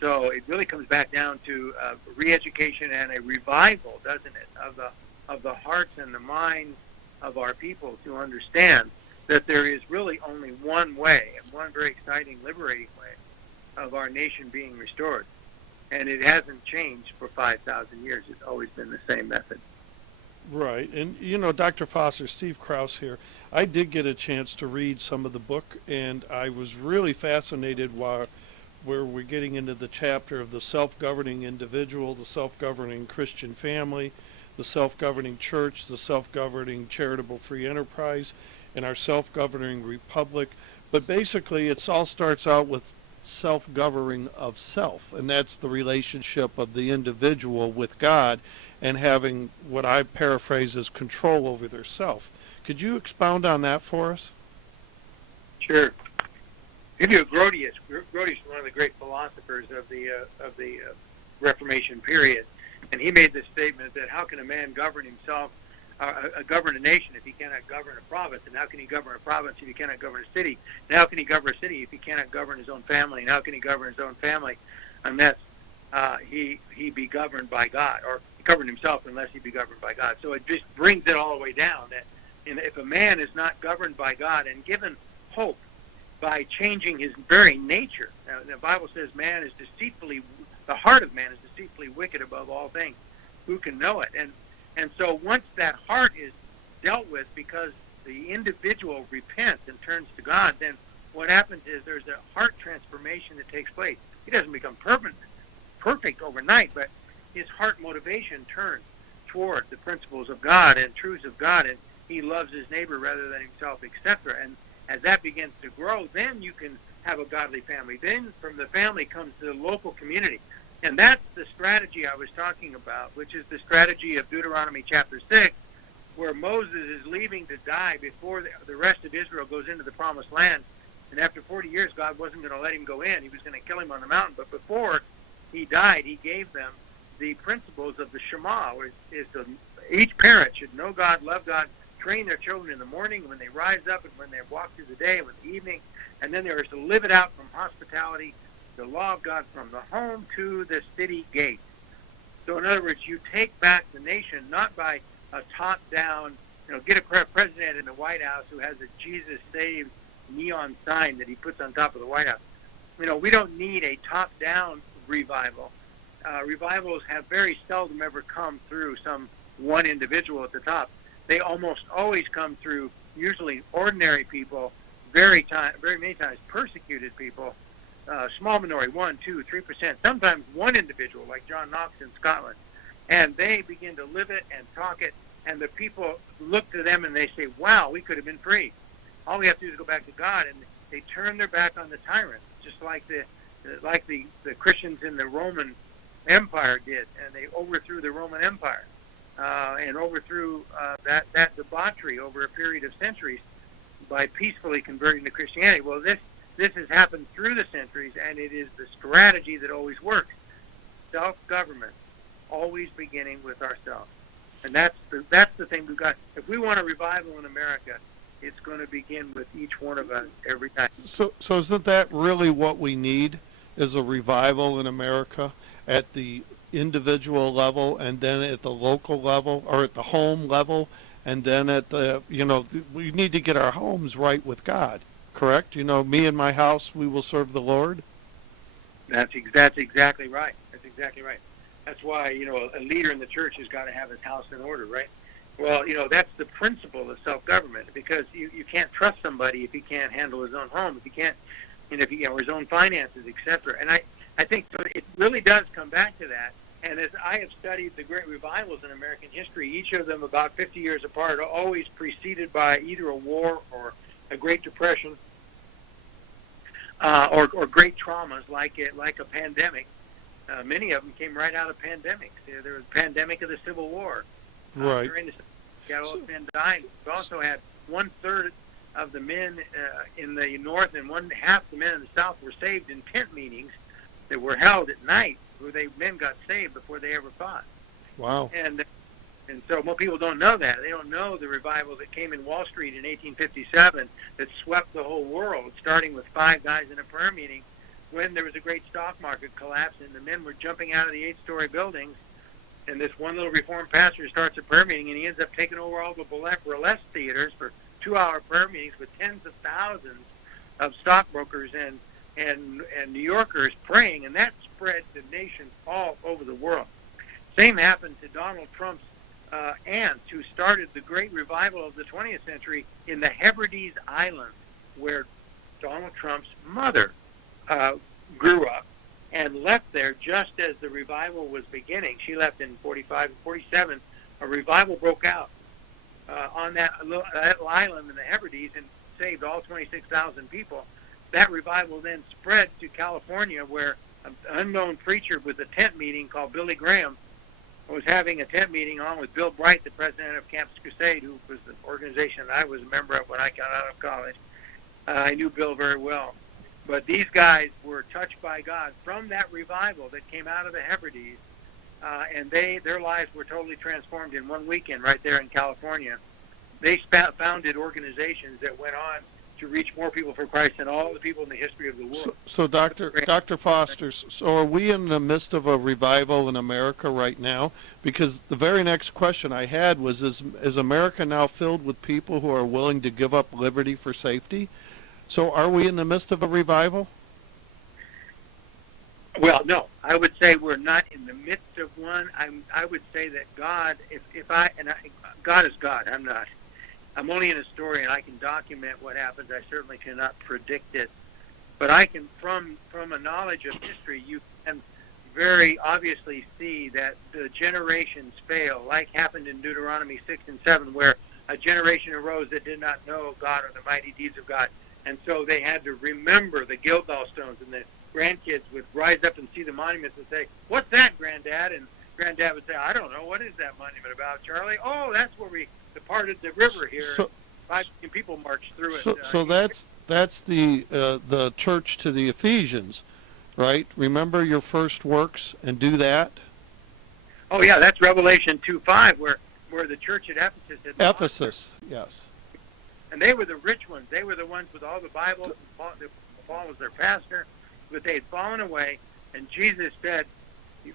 So it really comes back down to re-education and a revival, doesn't it, of the hearts and the minds of our people to understand that there is really only one way, and one very exciting, liberating way of our nation being restored. And it hasn't changed for 5,000 years. It's always been the same method. Right. And, Dr. Foster, Steve Krause here, I did get a chance to read some of the book, and I was really fascinated where we're getting into the chapter of the self-governing individual, the self-governing Christian family, the self-governing church, the self-governing charitable free enterprise, and our self-governing republic. But basically, it all starts out with self-governing of self, and that's the relationship of the individual with God and having what I paraphrase as control over their self. Could you expound on that for us? Sure. Give you a Grotius. Grotius is one of the great philosophers of the Reformation period, and he made this statement that how can a man govern himself, govern a nation if he cannot govern a province? And how can he govern a province if he cannot govern a city? And how can he govern a city if he cannot govern his own family? And how can he govern his own family unless he be governed by God, or govern himself unless he be governed by God? So it just brings it all the way down that if a man is not governed by God and given hope by changing his very nature, now the Bible says the heart of man is deceitfully wicked above all things. Who can know it? And so once that heart is dealt with because the individual repents and turns to God, then what happens is there's a heart transformation that takes place. He doesn't become perfect overnight, but his heart motivation turns toward the principles of God and truths of God, and he loves his neighbor rather than himself, etc. And as that begins to grow, then you can have a godly family. Then from the family comes the local community. And that's the strategy I was talking about, which is the strategy of Deuteronomy chapter 6, where Moses is leaving to die before the rest of Israel goes into the promised land. And after 40 years, God wasn't going to let him go in. He was going to kill him on the mountain. But before he died, he gave them the principles of the Shema, which is each parent should know God, love God, train their children in the morning, when they rise up, and when they walk through the day, and in the evening. And then there is to live it out from hospitality, the law of God from the home to the city gate. So in other words, you take back the nation not by a top-down, get a president in the White House who has a Jesus Saved neon sign that he puts on top of the White House. We don't need a top-down revival. Revivals have very seldom ever come through some one individual at the top. They almost always come through usually ordinary people, very many times persecuted people, small minority, 1%, 2%, 3%, sometimes one individual like John Knox in Scotland. And they begin to live it and talk it, and the people look to them and they say, wow, we could have been free. All we have to do is go back to God, and they turn their back on the tyrant, just like the Christians in the Roman Empire did, and they overthrew the Roman Empire and overthrew that debauchery over a period of centuries by peacefully converting to Christianity. Well, this has happened through the centuries, and it is the strategy that always works. Self-government, always beginning with ourselves. And that's the thing we've got. If we want a revival in America, it's going to begin with each one of us every time. So isn't that really what we need, is a revival in America at the individual level, and then at the local level, or at the home level, and then at the, we need to get our homes right with God, correct? Me and my house, we will serve the Lord? That's exactly right. That's exactly right. That's why, a leader in the church has got to have his house in order, right? Well, that's the principle of self-government, because you can't trust somebody if he can't handle his own home, if he can't, or his own finances, etc. And I think so it really does come back to that. And as I have studied the great revivals in American history, each of them about 50 years apart, are always preceded by either a war or a Great Depression or great traumas like a pandemic. Many of them came right out of pandemics. There was a pandemic of the Civil War. Right. During the all of men died. We also had 1/3 of the men in the North and 1/2 the men in the South were saved in tent meetings that were held at night men got saved before they ever fought. Wow. And so more people don't know that. They don't know the revival that came in Wall Street in 1857 that swept the whole world, starting with 5 guys in a prayer meeting when there was a great stock market collapse and the men were jumping out of the 8-story buildings. And this one little Reformed pastor starts a prayer meeting, and he ends up taking over all the burlesque theaters for 2-hour prayer meetings with tens of thousands of stockbrokers and New Yorkers praying, and that spread to nations all over the world. Same happened to Donald Trump's aunt, who started the great revival of the 20th century in the Hebrides Islands, where Donald Trump's mother grew up and left there just as the revival was beginning. She left in 45 and 47. A revival broke out on that island in the Hebrides and saved all 26,000 people. That revival then spread to California, where an unknown preacher with a tent meeting called Billy Graham was having a tent meeting along with Bill Bright, the president of Campus Crusade, who was the organization that I was a member of when I got out of college. I knew Bill very well. But these guys were touched by God from that revival that came out of the Hebrides, and their lives were totally transformed in one weekend right there in California. They founded organizations that went on to reach more people for Christ than all the people in the history of the world. So Dr. Foster, so are we in the midst of a revival in America right now? Because the very next question I had was, is America now filled with people who are willing to give up liberty for safety? So are we in the midst of a revival? Well, no. I would say we're not in the midst of one. I would say that God, God is God. I'm not. I'm only an historian. I can document what happens. I certainly cannot predict it. But I can, from a knowledge of history, you can very obviously see that the generations fail, like happened in Deuteronomy 6 and 7, where a generation arose that did not know God or the mighty deeds of God. And so they had to remember the Gilgal stones, and the grandkids would rise up and see the monuments and say, "What's that, Granddad?" And Granddad would say, "I don't know. What is that monument about, Charlie?" "Oh, that's where we departed the river here. So, 5 million people marched through it." So that's the church to the Ephesians, right? Remember your first works and do that. Oh yeah, that's Revelation 2:5, where the church at Ephesus had lost Ephesus, yes. And they were the rich ones. They were the ones with all the Bibles. Paul was their pastor, but they had fallen away. And Jesus said,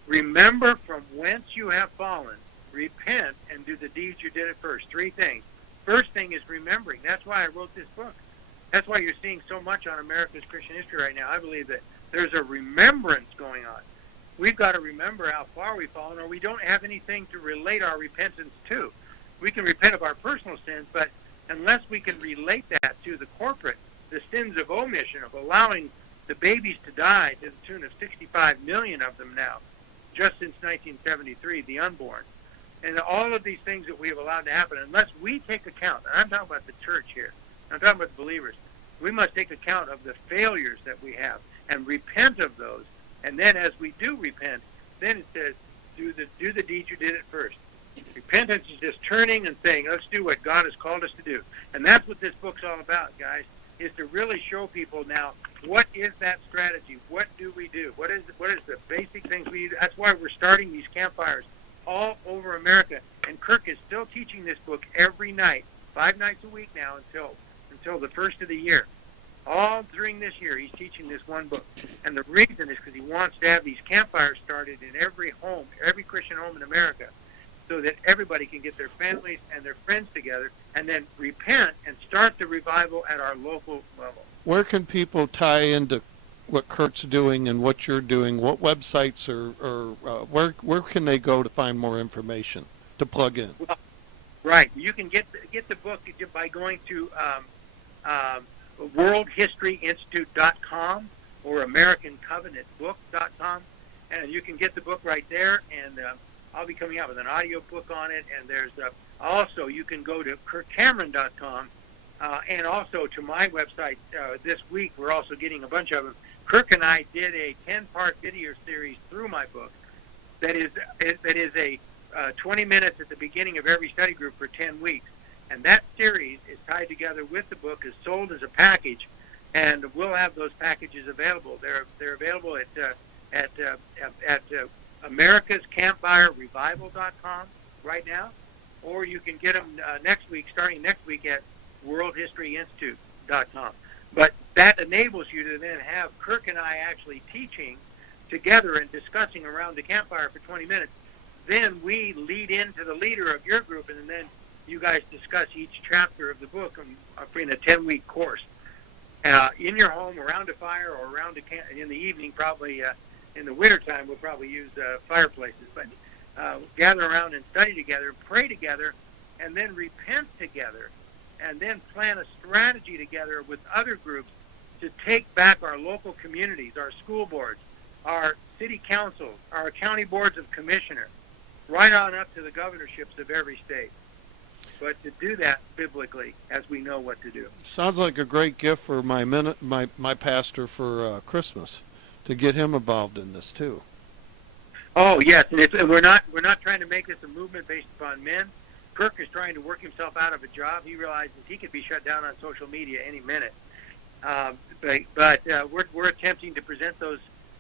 "Remember from whence you have fallen. Repent and do the deeds you did at first." 3 things. First thing is remembering. That's why I wrote this book. That's why you're seeing so much on America's Christian history right now. I believe that there's a remembrance going on. We've got to remember how far we've fallen, or we don't have anything to relate our repentance to. We can repent of our personal sins, but unless we can relate that to the corporate, the sins of omission, of allowing the babies to die to the tune of 65 million of them now, just since 1973, the unborn, and all of these things that we have allowed to happen, unless we take account, and I'm talking about the church here, I'm talking about the believers, we must take account of the failures that we have and repent of those. And then as we do repent, then it says, do the deeds you did at first. Repentance is just turning and saying, let's do what God has called us to do. And that's what this book's all about, guys, is to really show people now, what is that strategy? What do we do? What is the basic things we do? That's why we're starting these campfires all over America. And Kirk is still teaching this book every night, 5 nights a week now until the first of the year. All during this year, he's teaching this one book. And the reason is because he wants to have these campfires started in every home, every Christian home in America, so that everybody can get their families and their friends together and then repent and start the revival at our local level. Where can people tie into what Kurt's doing and what you're doing? What websites or where can they go to find more information to plug in? Well, right. You can get the book by going to worldhistoryinstitute.com or americancovenantbook.com, and you can get the book right there. And I'll be coming out with an audio book on it. And there's also, you can go to kirkcameron.com and also to my website. This week we're also getting a bunch of them. Kirk and I did a 10-part video series through my book that is a 20 minutes at the beginning of every study group for 10 weeks. And that series is tied together with the book, is sold as a package, and we'll have those packages available. They're available at at americascampfirerevival.com right now, or you can get them starting next week at worldhistoryinstitute.com. But that enables you to then have Kirk and I actually teaching together and discussing around the campfire for 20 minutes. Then we lead into the leader of your group, and then you guys discuss each chapter of the book in a 10-week course. In your home, around a fire, or around a camp in the evening, probably in the wintertime, we'll probably use fireplaces. But gather around and study together, pray together, and then repent together, and then plan a strategy together with other groups to take back our local communities, our school boards, our city councils, our county boards of commissioners, right on up to the governorships of every state. But to do that biblically, as we know what to do. Sounds like a great gift for my pastor for Christmas, to get him involved in this too. Oh yes, and we're not trying to make this a movement based upon men. Kirk is trying to work himself out of a job. He realizes he could be shut down on social media any minute. But we're attempting to present those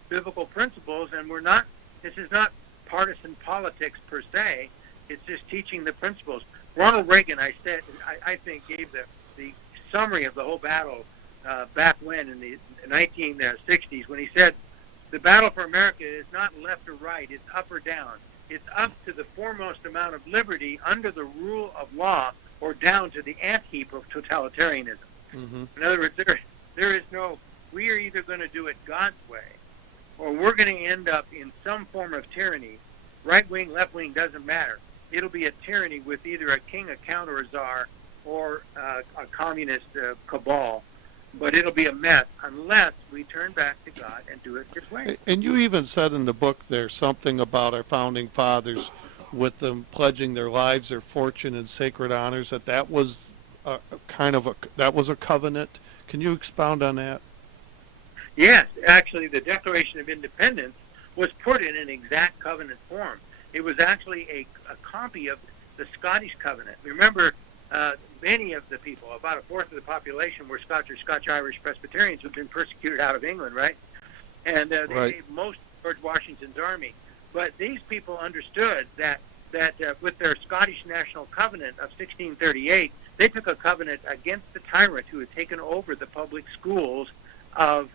biblical principles, and we're not. This is not partisan politics per se. It's just teaching the principles. Ronald Reagan, I think, gave the summary of the whole battle back when in the 1960s, when he said, the battle for America is not left or right, it's up or down. It's up to the foremost amount of liberty under the rule of law, or down to the ant-heap of totalitarianism. Mm-hmm. In other words, there is no, we are either going to do it God's way, or we're going to end up in some form of tyranny. Right wing, left wing, doesn't matter. It'll be a tyranny with either a king, a count, or a czar, or a communist cabal. But it'll be a mess unless we turn back to God and do it His way. And you even said in the book there something about our founding fathers, with them pledging their lives, their fortune, and sacred honors. That was a covenant. Can you expound on that? Yes, actually, the Declaration of Independence was put in an exact covenant form. It was actually a copy of the Scottish Covenant. Remember, many of the people, about a fourth of the population, were Scotch or Scotch-Irish Presbyterians who'd been persecuted out of England, right? And they gave most of George Washington's army. But these people understood that with their Scottish National Covenant of 1638, they took a covenant against the tyrant who had taken over the public schools of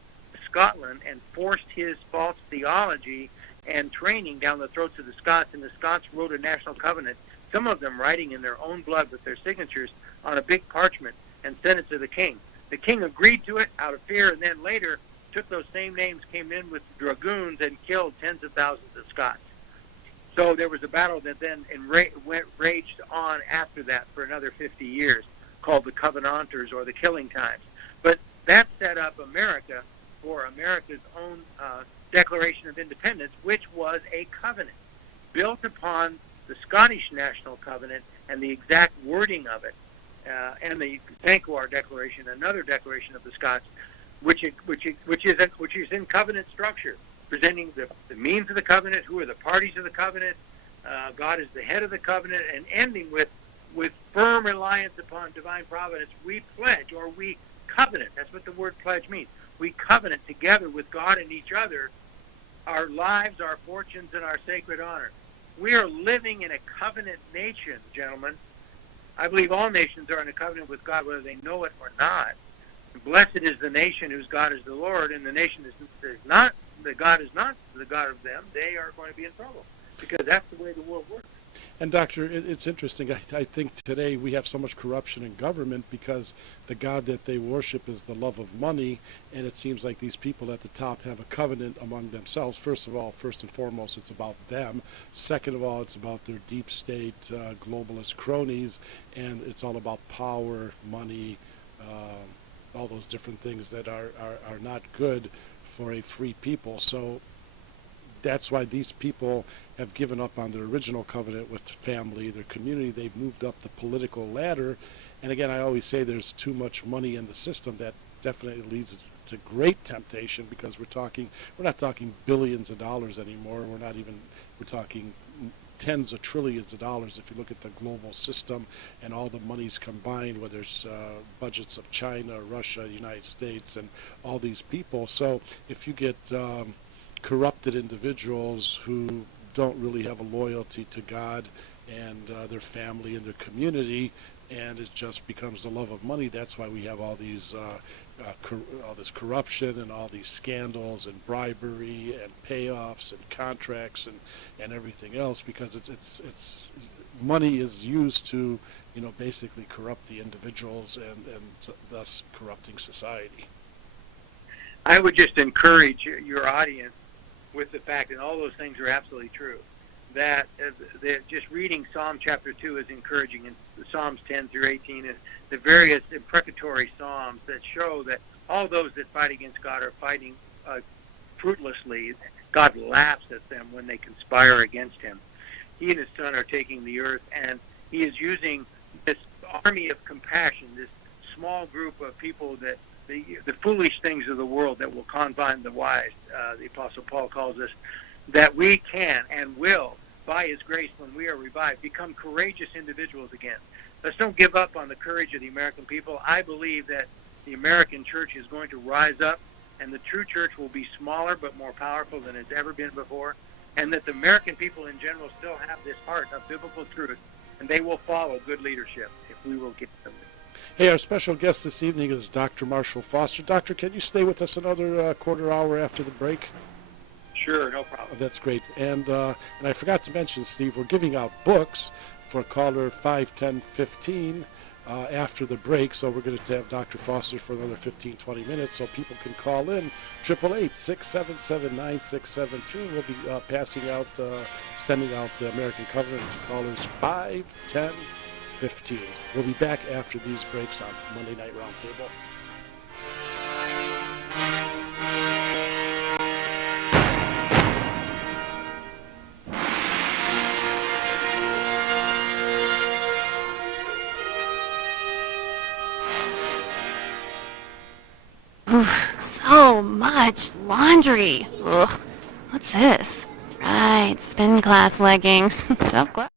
Scotland and forced his false theology and training down the throats of the Scots, and the Scots wrote a national covenant, some of them writing in their own blood with their signatures on a big parchment, and sent it to the king. The king agreed to it out of fear, and then later took those same names, came in with dragoons, and killed tens of thousands of Scots. So there was a battle that then raged on after that for another 50 years, called the Covenanters, or the Killing Times. But that set up America for America's own Declaration of Independence, which was a covenant built upon the Scottish National Covenant and the exact wording of it, and the Vanquar Declaration, another declaration of the Scots, which is in covenant structure, presenting the means of the covenant, who are the parties of the covenant, God is the head of the covenant, and ending with firm reliance upon divine providence. We pledge, or we covenant. That's what the word pledge means. We covenant together with God and each other our lives, our fortunes, and our sacred honor. We are living in a covenant nation, gentlemen. I believe all nations are in a covenant with God, whether they know it or not. Blessed is the nation whose God is the Lord, and the nation is not, the God is not the God of them. They are going to be in trouble, because that's the way the world works. And Doctor, it's interesting. I think today we have so much corruption in government because the God that they worship is the love of money, and it seems like these people at the top have a covenant among themselves. First and foremost, it's about them. Second of all, it's about their deep state globalist cronies, and it's all about power, money, all those different things that are not good for a free people. So that's why these people have given up on their original covenant with family, their community. They've moved up the political ladder. And again, I always say there's too much money in the system. That definitely leads to great temptation, because we're not talking billions of dollars anymore. We're talking tens of trillions of dollars if you look at the global system and all the monies combined, whether it's budgets of China, Russia, United States, and all these people. So if you get corrupted individuals who don't really have a loyalty to God and their family and their community, and it just becomes the love of money. That's why we have all these all this corruption and all these scandals and bribery and payoffs and contracts and everything else, because it's money is used to, you know, basically corrupt the individuals and thus corrupting society. I would just encourage your audience with the fact that all those things are absolutely true. That just reading Psalm chapter 2 is encouraging, and Psalms 10 through 18, and the various imprecatory psalms that show that all those that fight against God are fighting fruitlessly. God laughs at them when they conspire against him. He and his son are taking the earth, and he is using this army of compassion, this small group of people that the foolish things of the world that will confine the wise, the Apostle Paul calls us, that we can and will, by his grace, when we are revived, become courageous individuals again. Let's don't give up on the courage of the American people. I believe that the American church is going to rise up, and the true church will be smaller but more powerful than it's ever been before, and that the American people in general still have this heart of biblical truth, and they will follow good leadership if we will get them. Hey, our special guest this evening is Dr. Marshall Foster. Doctor, can you stay with us another quarter hour after the break? Sure, no problem. Oh, that's great. And I forgot to mention, Steve, we're giving out books for caller 51015 after the break, so we're going to have Dr. Foster for another 15, 20 minutes, so people can call in 888-677-9672. We'll be passing out, sending out the American Covenant to callers 5, 10, 15. We'll be back after these breaks on Monday Night Roundtable. So much laundry. Ugh. What's this? Right, spin class leggings. Tough class.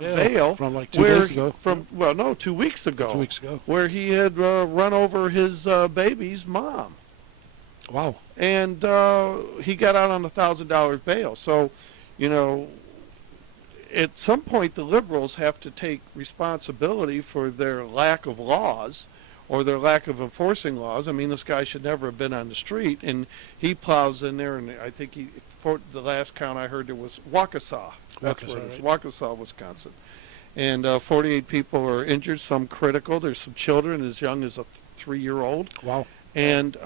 Yeah, bail from like 2 where days ago. well, no, 2 weeks ago. 2 weeks ago. Where he had run over his baby's mom. Wow. And he got out on $1,000 bail. So, you know, at some point the liberals have to take responsibility for their lack of laws or their lack of enforcing laws. I mean, this guy should never have been on the street, and he plows in there, and I think for the last count I heard, it was Waukesha. That's where it is, Waukesha, Wisconsin. And 48 people are injured, some critical. There's some children as young as a 3-year-old. Wow. And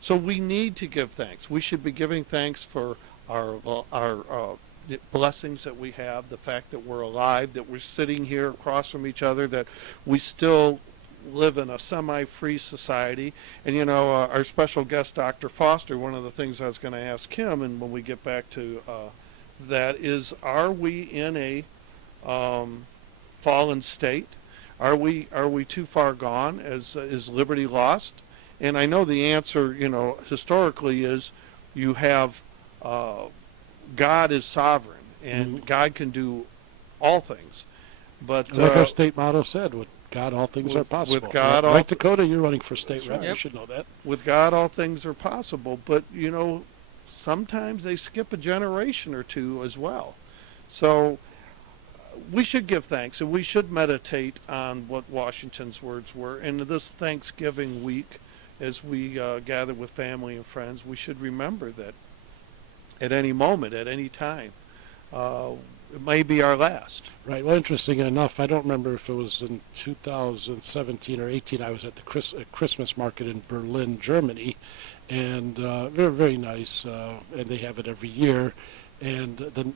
so we need to give thanks. We should be giving thanks for our blessings that we have, the fact that we're alive, that we're sitting here across from each other, that we still live in a semi-free society. And, you know, our special guest, Dr. Foster, one of the things I was going to ask him, and when we get back to that, is are we in a fallen state? Are we too far gone? Is liberty lost? And I know the answer, you know, historically is you have God is sovereign, and God can do all things. But like our state motto said, with God all things are possible. With God, right, Dakota, you're running for state rep. Right. You should know that. With God, all things are possible. But, you know, sometimes they skip a generation or two as well. So we should give thanks, and we should meditate on what Washington's words were. And this Thanksgiving week, as we gather with family and friends, we should remember that at any moment, at any time, it may be our last. Right. Well, interesting enough, I don't remember if it was in 2017 or 18. I was at the Christmas market in Berlin, Germany, and very, very nice. And they have it every year. And then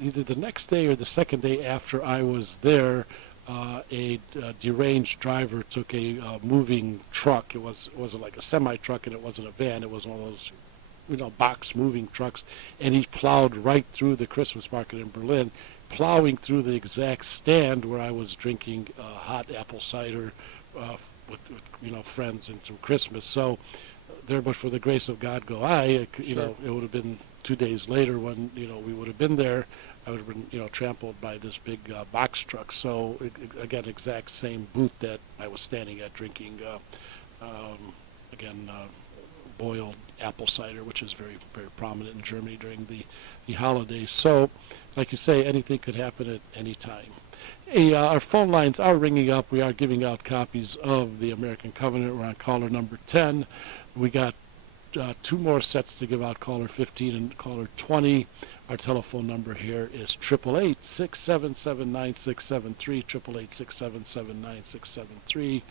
either the next day or the second day after I was there, a deranged driver took a moving truck. It wasn't like a semi truck, and it wasn't a van. It was one of those, you know, box moving trucks, and he plowed right through the Christmas market in Berlin, plowing through the exact stand where I was drinking hot apple cider with you know, friends and some Christmas. So there, but for the grace of God go I. You know, it would have been 2 days later when, you know, we would have been there. I would have been, you know, trampled by this big box truck. So again, exact same booth that I was standing at drinking. Boiled apple cider, which is very, very prominent in Germany during the holidays. So, like you say, anything could happen at any time. Hey, our phone lines are ringing up. We are giving out copies of the American Covenant. We're on caller number 10. We got 2 more sets to give out, caller 15 and caller 20. Our telephone number here is 888-677-9673, 888-677-9673.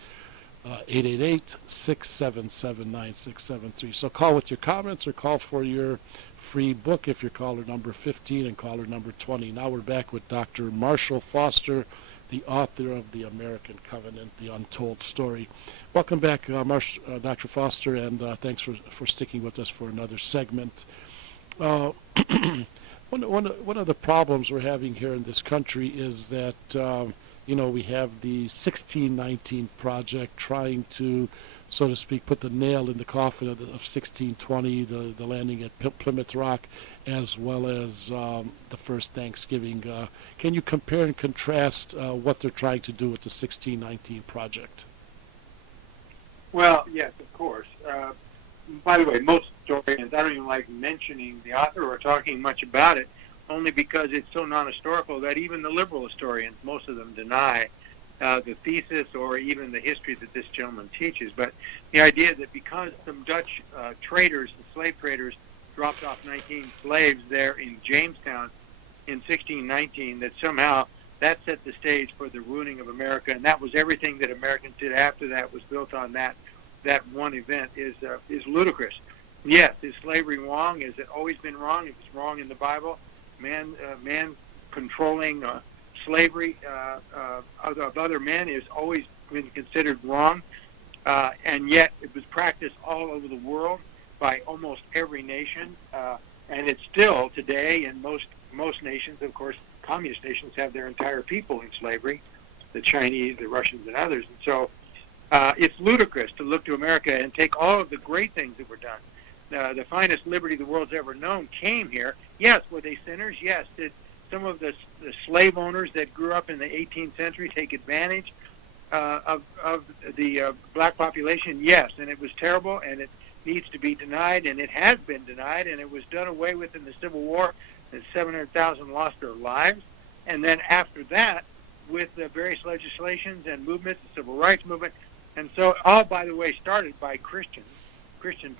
888-677-9673. So call with your comments or call for your free book if you're caller number 15 and caller number 20. Now we're back with Dr. Marshall Foster, the author of The American Covenant, The Untold Story. Welcome back, Dr. Foster, and thanks for sticking with us for another segment. One of the problems we're having here in this country is that you know, we have the 1619 project trying to, so to speak, put the nail in the coffin of 1620, the landing at Plymouth Rock, as well as the first Thanksgiving. Can you compare and contrast what they're trying to do with the 1619 project? Well, yes, of course. By the way, most historians, I don't even like mentioning the author or talking much about it, only because it's so non-historical that even the liberal historians, most of them deny the thesis or even the history that this gentleman teaches. But the idea that because some Dutch traders, the slave traders, dropped off 19 slaves there in Jamestown in 1619, that somehow that set the stage for the ruining of America, and that was everything that Americans did after that was built on that one event is ludicrous. Yes, is slavery wrong? Has it always been wrong? It was wrong in the Bible. Man controlling slavery of other men has always been considered wrong, and yet it was practiced all over the world by almost every nation, and it's still today in most nations. Of course, communist nations have their entire people in slavery, the Chinese, the Russians, and others. And so it's ludicrous to look to America and take all of the great things that were done. The finest liberty the world's ever known came here. Yes, were they sinners? Yes. Did some of the the slave owners that grew up in the 18th century take advantage of the black population? Yes, and it was terrible, and it needs to be denied, and it has been denied, and it was done away with in the Civil War. That 700,000 lost their lives, and then after that, with the various legislations and movements, the Civil Rights Movement, and so all, by the way, started by Christian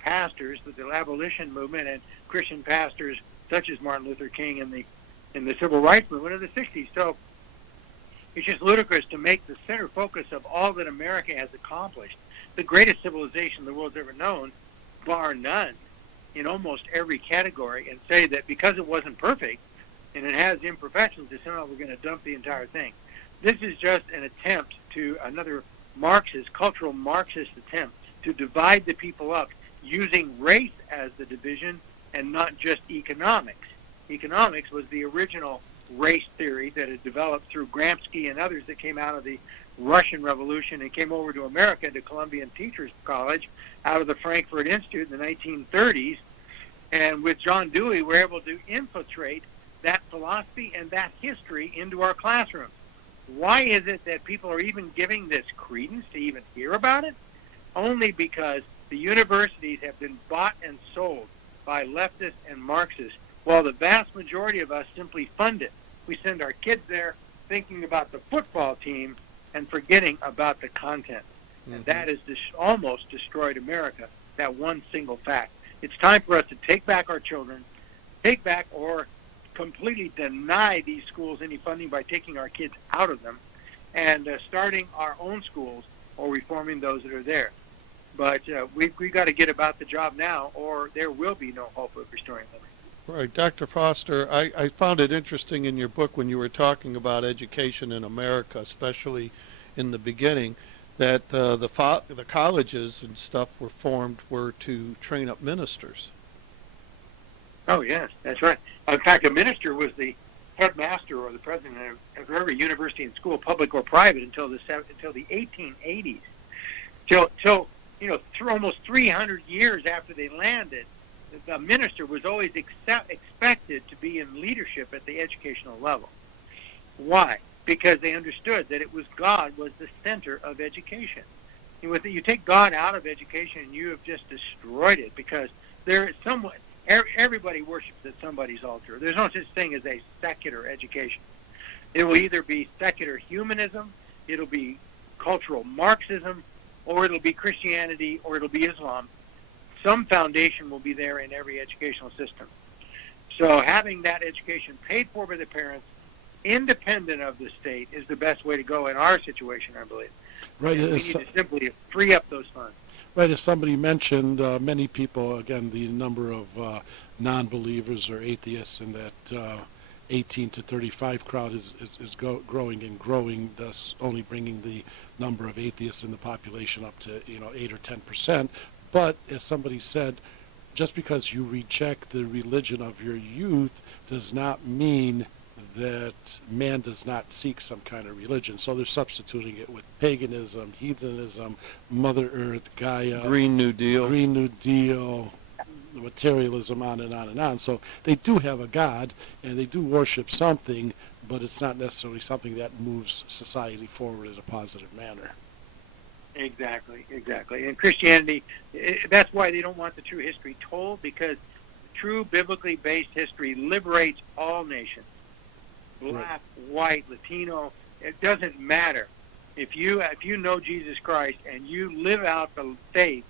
pastors, the abolition movement, and Christian pastors such as Martin Luther King in the Civil Rights Movement of the 60s. So it's just ludicrous to make the center focus of all that America has accomplished, the greatest civilization the world's ever known, bar none, in almost every category, and say that because it wasn't perfect and it has imperfections, that somehow we're going to dump the entire thing. This is just an attempt to another cultural Marxist attempt to divide the people up using race as the division and not just economics. Economics was the original race theory that had developed through Gramsci and others that came out of the Russian Revolution and came over to America, to Columbian Teachers College, out of the Frankfurt Institute in the 1930s. And with John Dewey, we're able to infiltrate that philosophy and that history into our classrooms. Why is it that people are even giving this credence to even hear about it? Only because the universities have been bought and sold by leftists and Marxists, while the vast majority of us simply fund it. We send our kids there thinking about the football team and forgetting about the content. Mm-hmm. And that has almost destroyed America, that one single fact. It's time for us to take back our children, take back or completely deny these schools any funding by taking our kids out of them, and starting our own schools or reforming those that are there. But we got to get about the job now, or there will be no hope of restoring liberty. Right. Dr. Foster, I found it interesting in your book when you were talking about education in America, especially in the beginning, that the colleges and stuff were to train up ministers. Oh, yes, that's right. In fact, a minister was the headmaster or the president of every university and school, public or private, until the 1880s. Till through almost 300 years after they landed, the minister was always expected to be in leadership at the educational level. Why? Because they understood that God was the center of education. And you take God out of education, you have just destroyed it, because there is everybody worships at somebody's altar. There's no such thing as a secular education. It will either be secular humanism, it'll be cultural Marxism, or it'll be Christianity, or it'll be Islam. Some foundation will be there in every educational system. So having that education paid for by the parents, independent of the state, is the best way to go in our situation, I believe. Right. We need to simply free up those funds. Right, as somebody mentioned, many people, again, the number of non-believers or atheists in that 18 to 35 crowd is growing and growing, thus only bringing the number of atheists in the population up to 8 or 10%. But as somebody said, just because you reject the religion of your youth does not mean that man does not seek some kind of religion. So they're substituting it with paganism, heathenism, Mother Earth, Gaia, Green New Deal, materialism, on and on and on. So they do have a God, and they do worship something, but it's not necessarily something that moves society forward in a positive manner. Exactly. And Christianity, that's why they don't want the true history told, because true biblically based history liberates all nations. Black, white, Latino, it doesn't matter. If you know Jesus Christ and you live out the faith,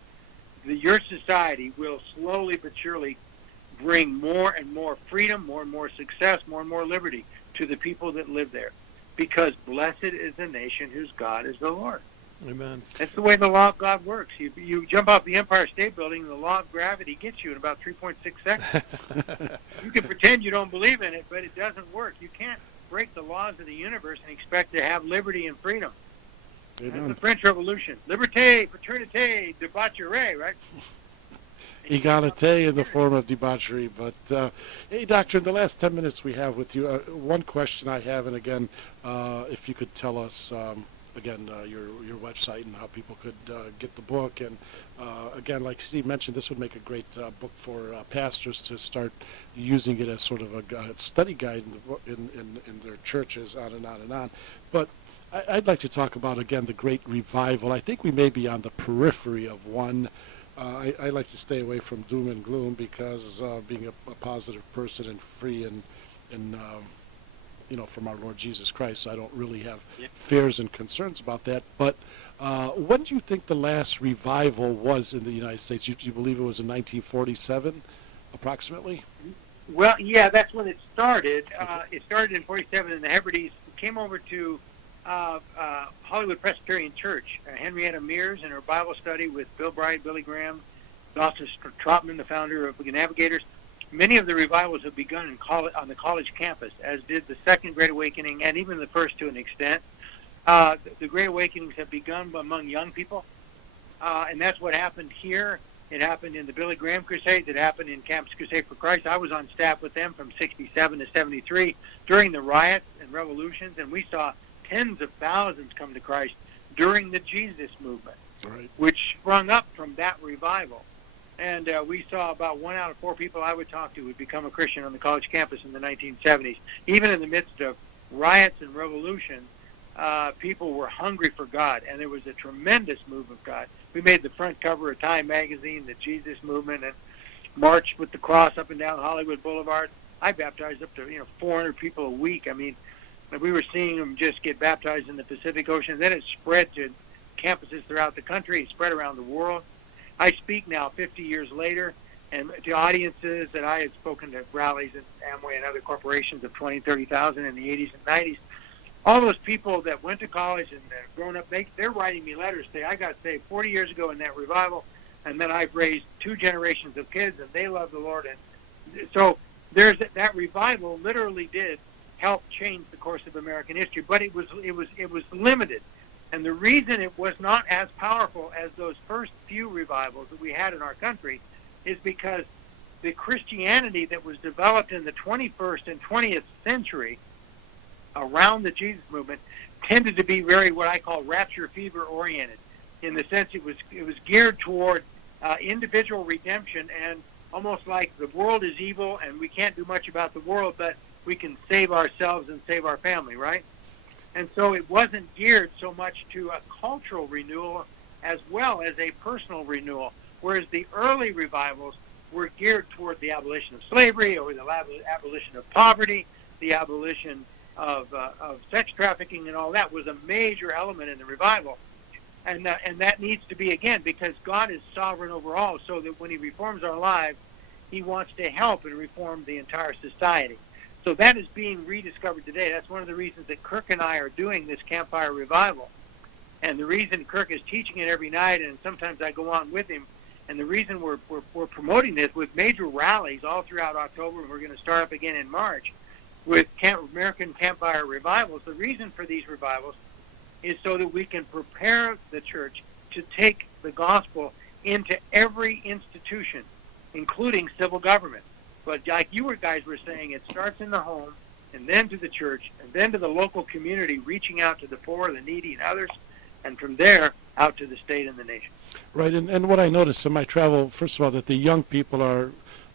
your society will slowly but surely bring more and more freedom, more and more success, more and more liberty to the people that live there. Because blessed is the nation whose God is the Lord. Amen. That's the way the law of God works. You jump off the Empire State Building, and the law of gravity gets you in about 3.6 seconds. You can pretend you don't believe in it, but it doesn't work. You can't break the laws of the universe and expect to have liberty and freedom. That's the French Revolution. Liberté, fraternité, debaucherie, right? Egalite in the form of debauchery. But, hey, Doctor, in the last 10 minutes we have with you, one question I have, and again, if you could tell us again, your website and how people could get the book. And again, like Steve mentioned, this would make a great book for pastors to start using it as sort of a study guide in their churches, on and on and on. But I'd like to talk about, again, the Great Revival. I think we may be on the periphery of one. I like to stay away from doom and gloom because being a positive person and free and from our Lord Jesus Christ, I don't really have fears and concerns about that. But when do you think the last revival was in the United States? You believe it was in 1947, approximately? Well, yeah, that's when it started. It started in 47, and the Hebrides came over to Hollywood Presbyterian Church. Henrietta Mears in her Bible study with Bill Bright, Billy Graham, Dawson Trotman, the founder of the Navigators. Many of the revivals have begun on the college campus, as did the Second Great Awakening and even the first to an extent. The Great Awakenings have begun among young people, and that's what happened here. It happened in the Billy Graham Crusades. It happened in Campus Crusade for Christ. I was on staff with them from 67 to 73 during the riots and revolutions, and we saw tens of thousands come to Christ during the Jesus movement, which sprung up from that revival. And we saw about 1 out of 4 people I would talk to would become a Christian on the college campus in the 1970s. Even in the midst of riots and revolution, people were hungry for God, and there was a tremendous move of God. We made the front cover of Time magazine, the Jesus movement, and marched with the cross up and down Hollywood Boulevard. I baptized up to 400 people a week. I mean, we were seeing them just get baptized in the Pacific Ocean. Then it spread to campuses throughout the country. It spread around the world. I speak now 50 years later, and to audiences that I had spoken to, rallies at Amway and other corporations of 20, 30,000 in the 80s and 90s. All those people that went to college and grown up, they're writing me letters saying, I got saved 40 years ago in that revival, and then I've raised 2 generations of kids, and they love the Lord. And so there's that revival literally did help change the course of American history, but it was limited. And the reason it was not as powerful as those first few revivals that we had in our country is because the Christianity that was developed in the 21st and 20th century around the Jesus movement tended to be very what I call rapture fever oriented, in the sense it was geared toward individual redemption, and almost like the world is evil and we can't do much about the world, but we can save ourselves and save our family, right? And so it wasn't geared so much to a cultural renewal as well as a personal renewal, whereas the early revivals were geared toward the abolition of slavery or the abolition of poverty, the abolition of sex trafficking, and all that was a major element in the revival. And that needs to be, again, because God is sovereign over all, so that when he reforms our lives, he wants to help and reform the entire society. So that is being rediscovered today. That's one of the reasons that Kirk and I are doing this Campfire Revival. And the reason Kirk is teaching it every night, and sometimes I go on with him, and the reason we're promoting this with major rallies all throughout October, and we're going to start up again in March with American Campfire Revivals. The reason for these revivals is so that we can prepare the church to take the gospel into every institution, including civil government. But like you guys were saying, it starts in the home, and then to the church, and then to the local community, reaching out to the poor, the needy, and others, and from there out to the state and the nation. Right, and what I noticed in my travel, first of all, that the young people are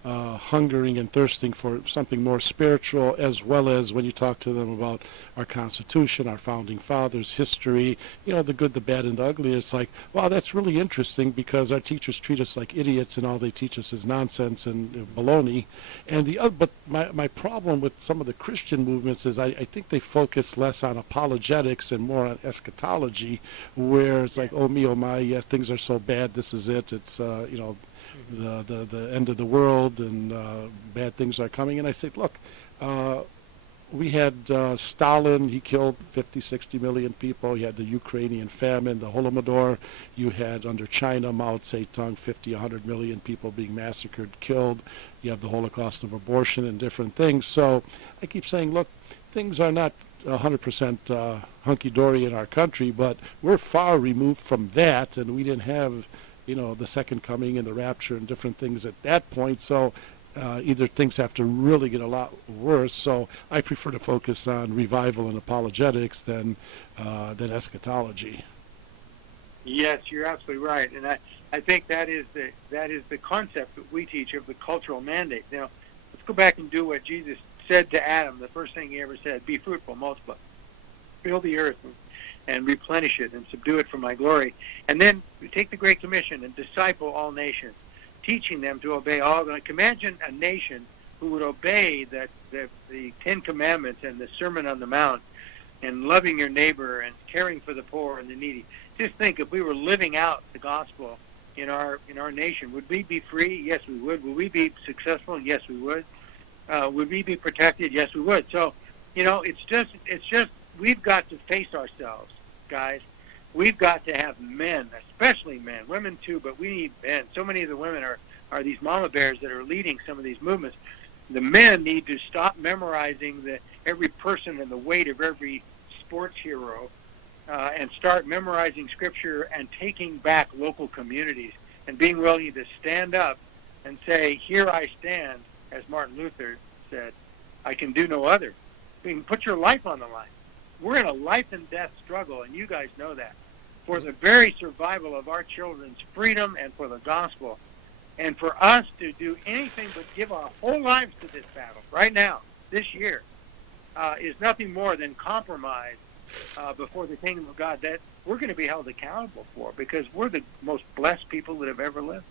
hungering and thirsting for something more spiritual, as well as when you talk to them about our Constitution, our Founding Fathers, history, the good, the bad, and the ugly. It's like, wow, that's really interesting because our teachers treat us like idiots and all they teach us is nonsense and baloney. And but my problem with some of the Christian movements is I think they focus less on apologetics and more on eschatology, where it's like, oh me, oh my, yes, things are so bad, this is it. It's, the end of the world and bad things are coming. And I said, look, we had Stalin, he killed 50, 60 million people. You had the Ukrainian famine, the Holodomor. You had under China, Mao Zedong, 50, 100 million people being massacred, killed. You have the Holocaust of abortion and different things. So I keep saying, look, things are not 100% hunky-dory in our country, but we're far removed from that, and we didn't have the second coming and the rapture and different things at that point. So either things have to really get a lot worse. So I prefer to focus on revival and apologetics than eschatology. Yes, you're absolutely right, and I think that is the concept that we teach of the cultural mandate. Now, let's go back and do what Jesus said to Adam. The first thing he ever said: "Be fruitful, multiply, fill the earth, and replenish it, and subdue it for my glory." And then we take the Great Commission and disciple all nations, teaching them to obey all. Like, imagine a nation who would obey the Ten Commandments and the Sermon on the Mount, and loving your neighbor and caring for the poor and the needy. Just think, if we were living out the gospel in our nation, would we be free? Yes, we would. Would we be successful? Yes, we would. Would we be protected? Yes, we would. So, it's just we've got to face ourselves, guys. We've got to have men, especially men, women too, but we need men. So many of the women are these mama bears that are leading some of these movements. The men need to stop memorizing every person and the weight of every sports hero, and start memorizing Scripture and taking back local communities and being willing to stand up and say, "Here I stand," as Martin Luther said, "I can do no other." You can put your life on the line. We're in a life and death struggle, and you guys know that, for the very survival of our children's freedom and for the gospel. And for us to do anything but give our whole lives to this battle right now, this year, is nothing more than compromise before the kingdom of God that we're going to be held accountable for, because we're the most blessed people that have ever lived.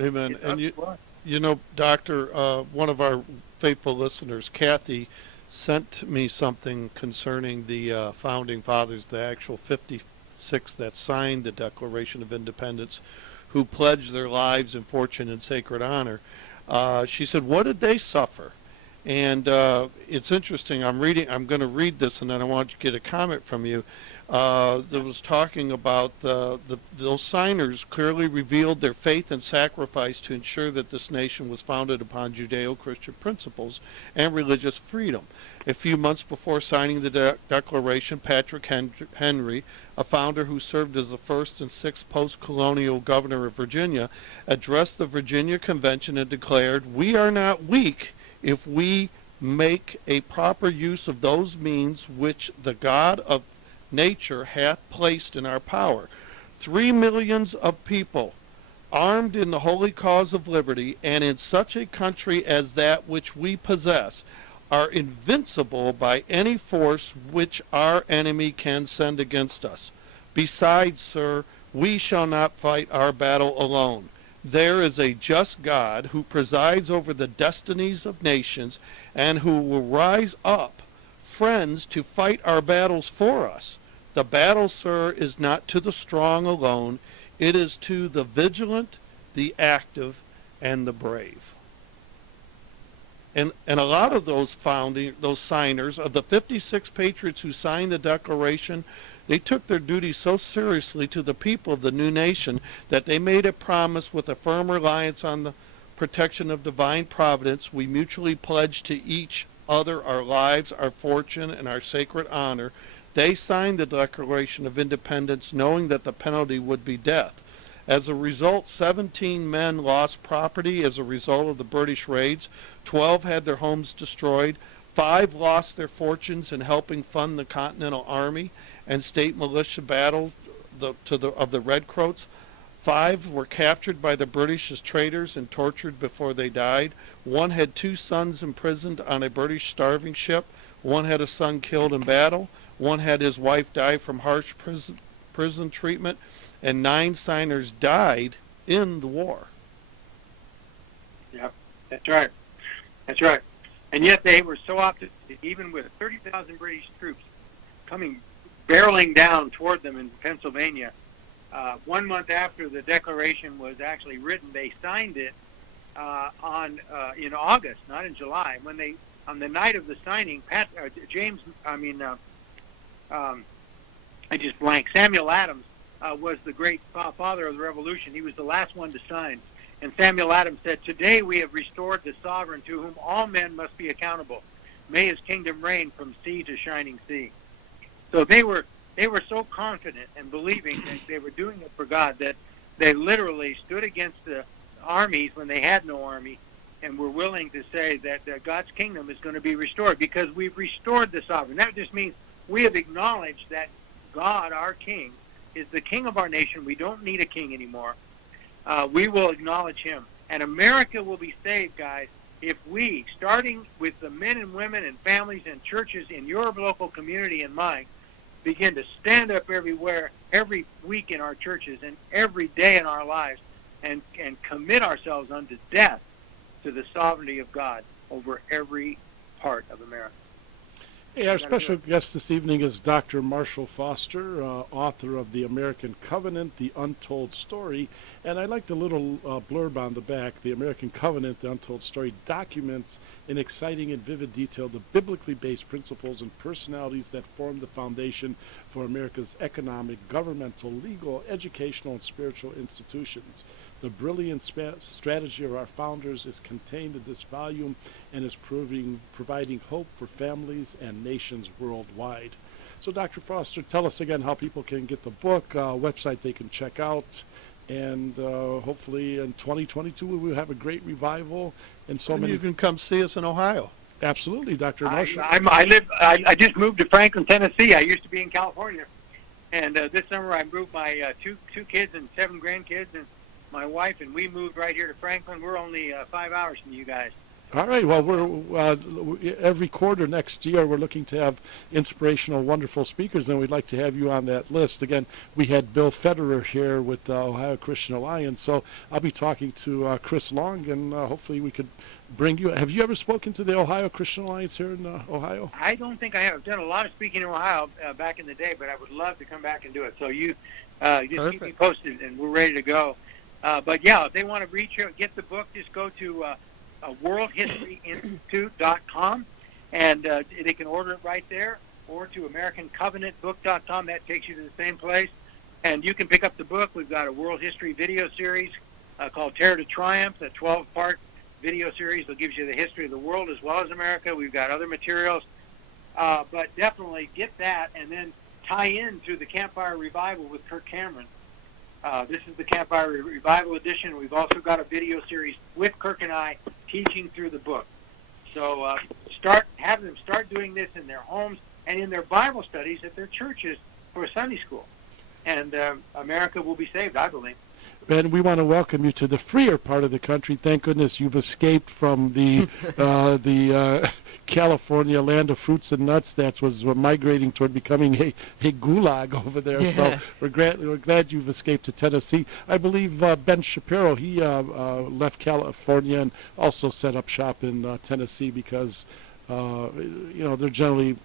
Amen. And Doctor, one of our faithful listeners, Kathy, sent me something concerning the founding fathers, the actual 56 that signed the Declaration of Independence, who pledged their lives and fortune in sacred honor. She said, what did they suffer? And it's interesting. I'm going to read this, and then I want to get a comment from you. That was talking about those signers clearly revealed their faith and sacrifice to ensure that this nation was founded upon Judeo-Christian principles and religious freedom. A few months before signing the Declaration, Patrick Henry, a founder who served as the first and sixth post-colonial governor of Virginia, addressed the Virginia Convention and declared, "We are not weak if we make a proper use of those means which the God of nature hath placed in our power. 3 millions of people, armed in the holy cause of liberty, and in such a country as that which we possess, are invincible by any force which our enemy can send against us. Besides, sir, we shall not fight our battle alone. There is a just God who presides over the destinies of nations, and who will rise up friends to fight our battles for us. The battle, sir, is not to the strong alone. It is to the vigilant, the active, and the brave." And a lot of those signers, of the 56 patriots who signed the Declaration, they took their duty so seriously to the people of the new nation that they made a promise with a firm reliance on the protection of divine providence. We mutually pledged to each other our lives, our fortune, and our sacred honor. They signed the Declaration of Independence knowing that the penalty would be death. As a result, 17 men lost property as a result of the British raids. 12 had their homes destroyed. 5 lost their fortunes in helping fund the Continental Army and state militia battles of the Redcoats. 5 were captured by the British as traitors and tortured before they died. 1 had 2 sons imprisoned on a British starving ship. 1 had a son killed in battle. 1 had his wife die from harsh prison treatment. And 9 signers died in the war. Yeah, that's right. That's right. And yet they were so optimistic, even with 30,000 British troops coming barreling down toward them in Pennsylvania. 1 month after the Declaration was actually written, they signed it in August, not in July. When they, on the night of the signing, Samuel Adams was the great father of the Revolution. He was the last one to sign. And Samuel Adams said, "Today we have restored the sovereign to whom all men must be accountable. May his kingdom reign from sea to shining sea." So they were so confident and believing that they were doing it for God that they literally stood against the armies when they had no army and we're willing to say that God's kingdom is going to be restored because we've restored the sovereign. That just means we have acknowledged that God, our King, is the King of our nation. We don't need a king anymore. We will acknowledge him. And America will be saved, guys, if we, starting with the men and women and families and churches in your local community and mine, begin to stand up everywhere, every week in our churches and every day in our lives and commit ourselves unto death to the sovereignty of God over every part of America. Hey, our special guest this evening is Dr. Marshall Foster, author of The American Covenant, The Untold Story. And I like the little blurb on the back. The American Covenant, The Untold Story documents in exciting and vivid detail the biblically based principles and personalities that form the foundation for America's economic, governmental, legal, educational, and spiritual institutions. The brilliant strategy of our founders is contained in this volume and is providing hope for families and nations worldwide. So, Dr. Foster, tell us again how people can get the book, website they can check out, and hopefully in 2022 we will have a great revival and so many. You can come see us in Ohio. Absolutely, Dr. Marshall. I just moved to Franklin, Tennessee. I used to be in California, and this summer I moved my two kids and 7 grandkids and my wife, and we moved right here to Franklin. We're only 5 hours from you guys. All right. Well, we're every quarter next year we're looking to have inspirational, wonderful speakers, and we'd like to have you on that list. Again, we had Bill Federer here with the Ohio Christian Alliance, so I'll be talking to Chris Long, and hopefully we could bring you. Have you ever spoken to the Ohio Christian Alliance here in Ohio? I don't think I have. I've done a lot of speaking in Ohio back in the day, but I would love to come back and do it. So you just keep me posted, and we're ready to go. But yeah, if they want to reach out, get the book, just go to worldhistoryinstitute.com, and they can order it right there, or to AmericanCovenantBook.com. That takes you to the same place. And you can pick up the book. We've got a world history video series called Terror to Triumph, a 12-part video series that gives you the history of the world as well as America. We've got other materials. But definitely get that, and then tie in to the Campfire Revival with Kirk Cameron. This is the Campfire Revival edition. We've also got a video series with Kirk and I teaching through the book. So have them start doing this in their homes and in their Bible studies at their churches for Sunday school. And America will be saved, I believe. And we want to welcome you to the freer part of the country. Thank goodness you've escaped from the California land of fruits and nuts that was migrating toward becoming a gulag over there. Yeah. So we're glad you've escaped to Tennessee. I believe Ben Shapiro, he left California and also set up shop in Tennessee because they're generally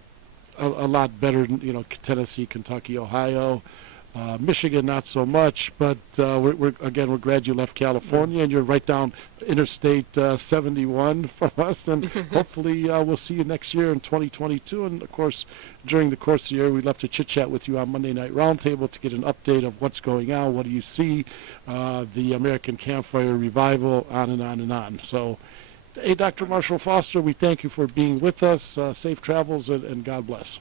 a lot better than Tennessee, Kentucky, Ohio. Michigan, not so much, but we're glad you left California and you're right down Interstate 71 from us, and hopefully we'll see you next year in 2022. And of course, during the course of the year, we'd love to chit chat with you on Monday Night Roundtable to get an update of what's going on, what do you see, the American Campfire Revival, on and on and on. So, hey, Dr. Marshall Foster, we thank you for being with us. Safe travels and God bless.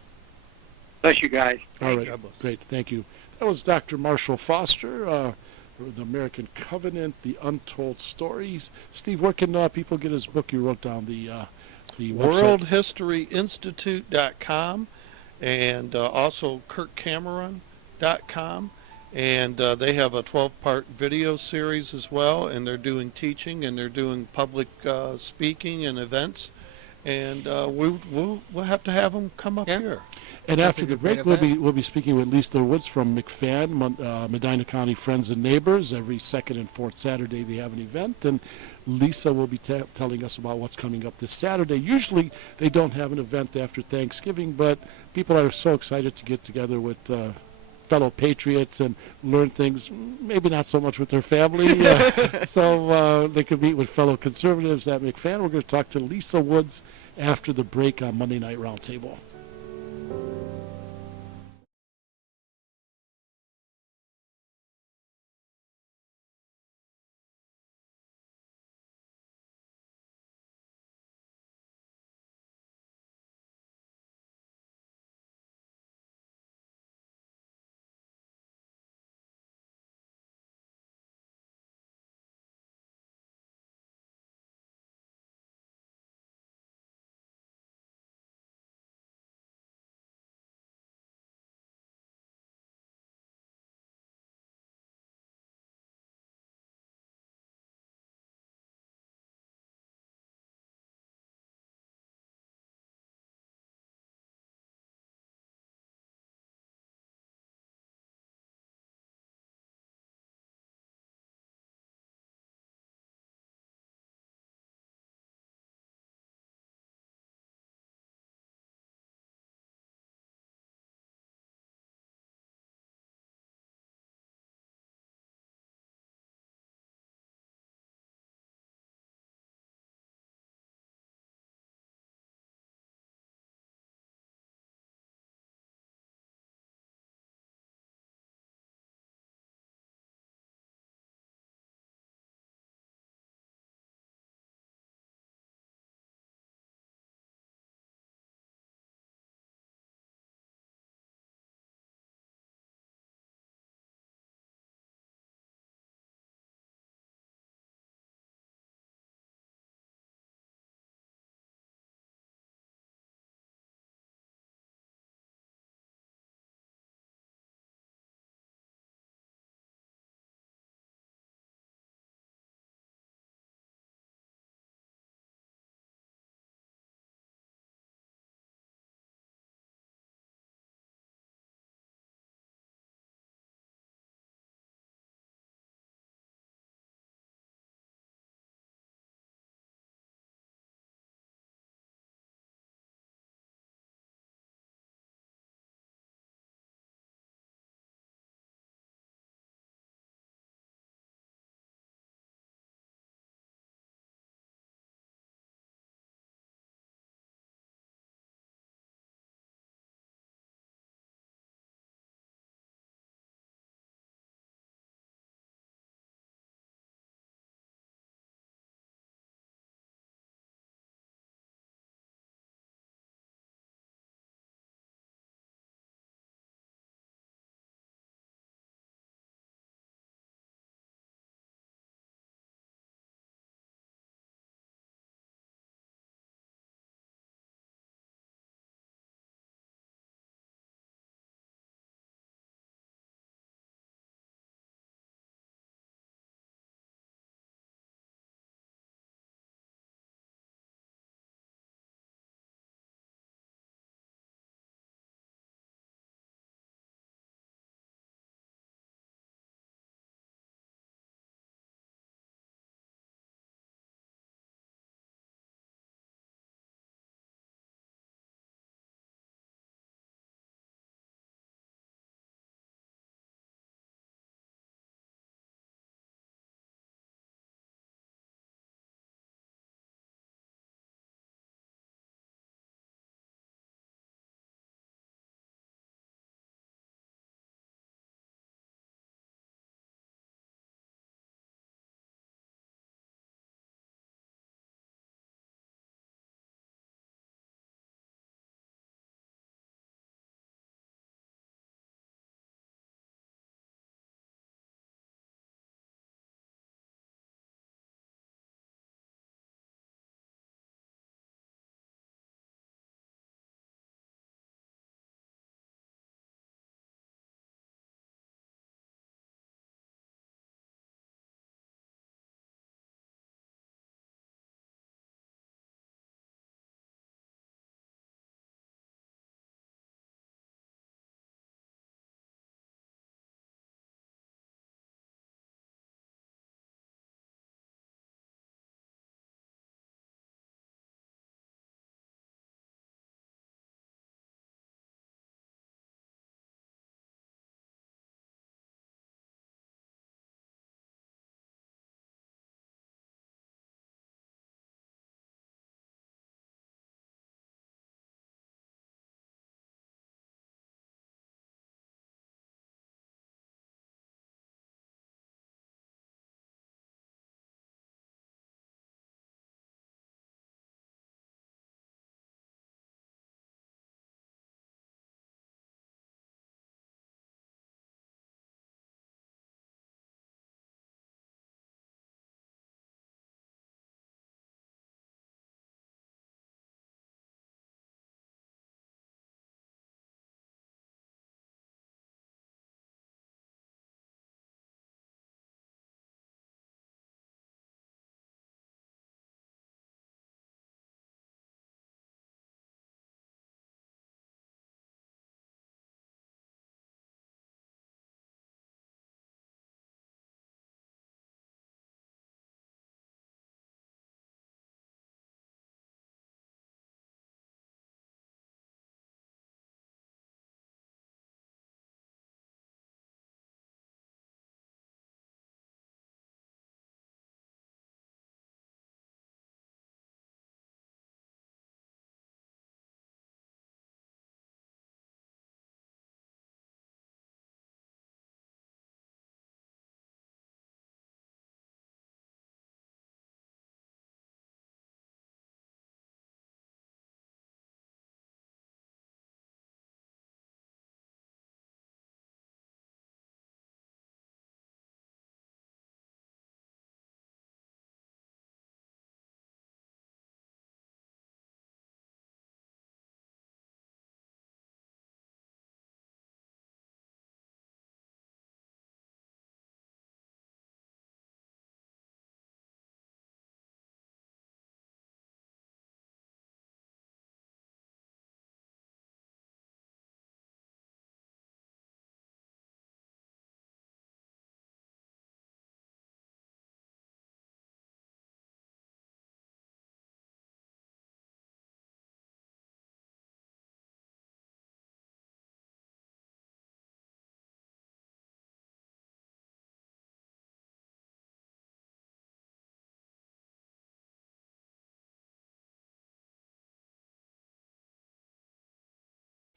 Bless you guys. All right, great, thank you. That was Dr. Marshall Foster, the American Covenant, The Untold Stories. Steve, where can people get his book? You wrote down the website. WorldHistoryInstitute.com, and also KirkCameron.com. And they have a 12-part video series as well, and they're doing teaching, and they're doing public speaking and events. And we'll have to have them come up here. And after the break, we'll be speaking with Lisa Woods from McFadden, Medina County Friends and Neighbors. Every second and fourth Saturday they have an event, and Lisa will be telling us about what's coming up this Saturday. Usually they don't have an event after Thanksgiving, but people are so excited to get together with fellow patriots and learn things, maybe not so much with their family, so they could meet with fellow conservatives at McFadden. We're going to talk to Lisa Woods after the break on Monday Night Roundtable.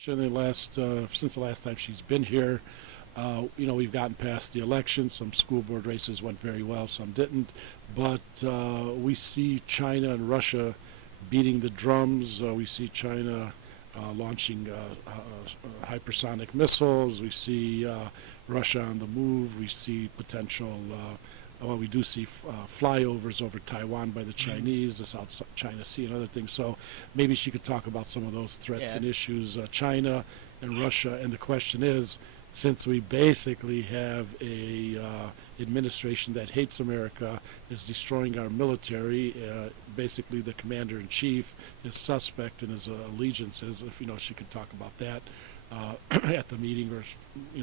Since the last time she's been here. We've gotten past the election. Some school board races went very well, some didn't. But we see China and Russia beating the drums. We see China launching hypersonic missiles. We see Russia on the move. We see potential, we do see flyovers over Taiwan by the Chinese, the South China Sea and other things. So maybe she could talk about some of those threats and issues, China and Russia. And the question is, since we basically have a administration that hates America, is destroying our military, basically the commander-in-chief is suspect in his allegiances. If she could talk about that at the meeting, or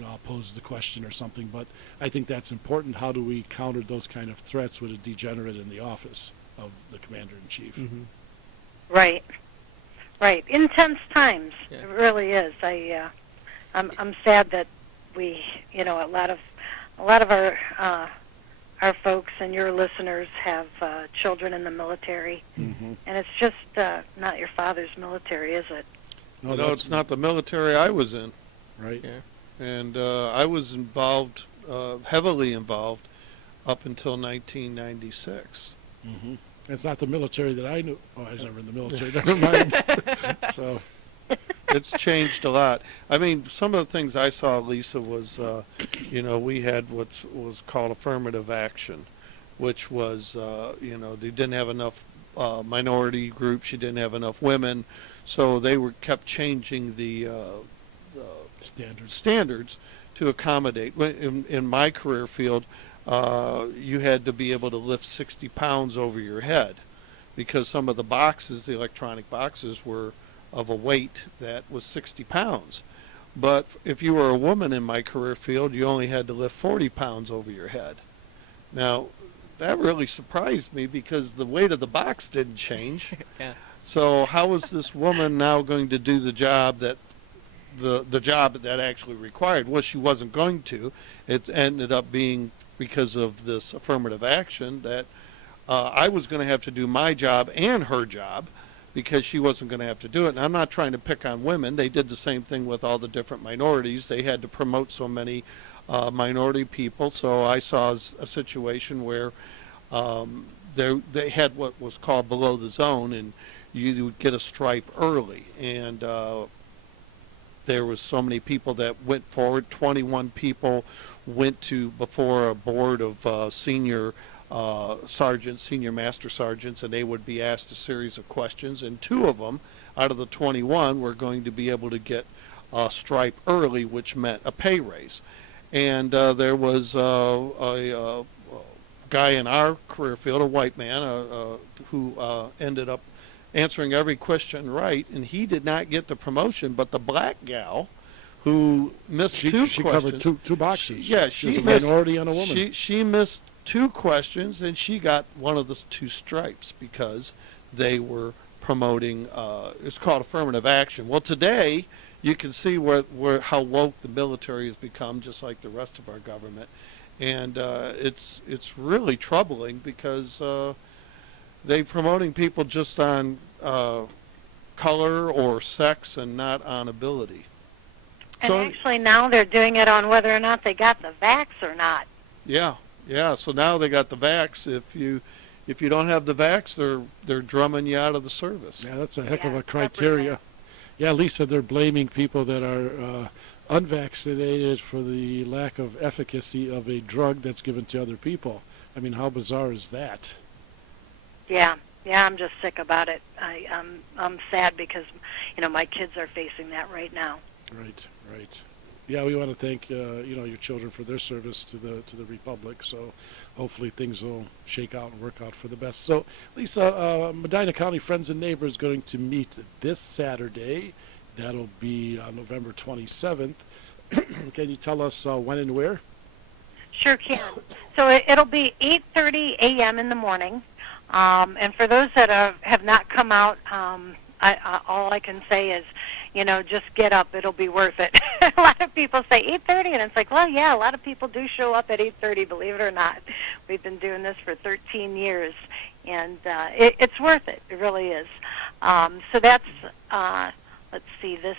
I'll pose the question or something. But I think that's important. How do we counter those kind of threats with a degenerate in the office of the commander-in-chief? Mm-hmm. Right. Intense times. Yeah. It really is. I'm sad that we, a lot of our folks and your listeners have children in the military, and it's just not your father's military, is it? No, it's not the military I was in. Right. Yeah. And I was involved, heavily involved, up until 1996. Mm-hmm. It's not the military that I knew. Oh, I was never in the military. Never mind. So it's changed a lot. I mean, some of the things I saw, Lisa, was, we had what was called affirmative action, which was, they didn't have enough minority groups, you didn't have enough women, so they kept changing the standards to accommodate. In my career field, you had to be able to lift 60 pounds over your head, because some of the boxes, the electronic boxes, were of a weight that was 60 pounds. But if you were a woman in my career field, you only had to lift 40 pounds over your head. Now, that really surprised me, because the weight of the box didn't change. Yeah. So how is this woman now going to do the job that the job that actually required? Well, she wasn't going to. It ended up being, because of this affirmative action, that I was going to have to do my job and her job, because she wasn't going to have to do it. And I'm not trying to pick on women. They did the same thing with all the different minorities. They had to promote so many minority people. So I saw a situation where they had what was called below the zone, and you would get a stripe early. And there was so many people that went forward. 21 people went before a board of senior sergeants, senior master sergeants, and they would be asked a series of questions. And 2 of them out of the 21 were going to be able to get a stripe early, which meant a pay raise. And there was a guy in our career field, a white man, who ended up answering every question right, and he did not get the promotion. But the black gal, who missed she questions, covered two boxes. She was a missed, minority and a woman. She missed 2 questions, and she got one of the 2 stripes, because they were promoting. It's called affirmative action. Well, today you can see how woke the military has become, just like the rest of our government, and it's really troubling, because they're promoting people just on color or sex and not on ability. And So actually now they're doing it on whether or not they got the vax or not. yeah. So now they got the vax. If you don't have the vax, they're drumming you out of the service. Yeah, that's a heck of Yeah, a criteria. 100%. Yeah, Lisa, they're blaming people that are unvaccinated for the lack of efficacy of a drug that's given to other people. I mean, how bizarre is that? Yeah, I'm just sick about it. I'm sad because, my kids are facing that right now. Right. Yeah, we want to thank your children for their service to the Republic. So hopefully things will shake out and work out for the best. So Lisa, Medina County Friends and Neighbors going to meet this Saturday. That'll be November 27th. Can you tell us when and where? Sure can. So it'll be 8:30 a.m. in the morning. And for those that have not come out, all I can say is, just get up. It'll be worth it. A lot of people say 8:30, and it's like, well, yeah, a lot of people do show up at 8:30, believe it or not. We've been doing this for 13 years, and it's worth it. It really is. So that's, let's see, this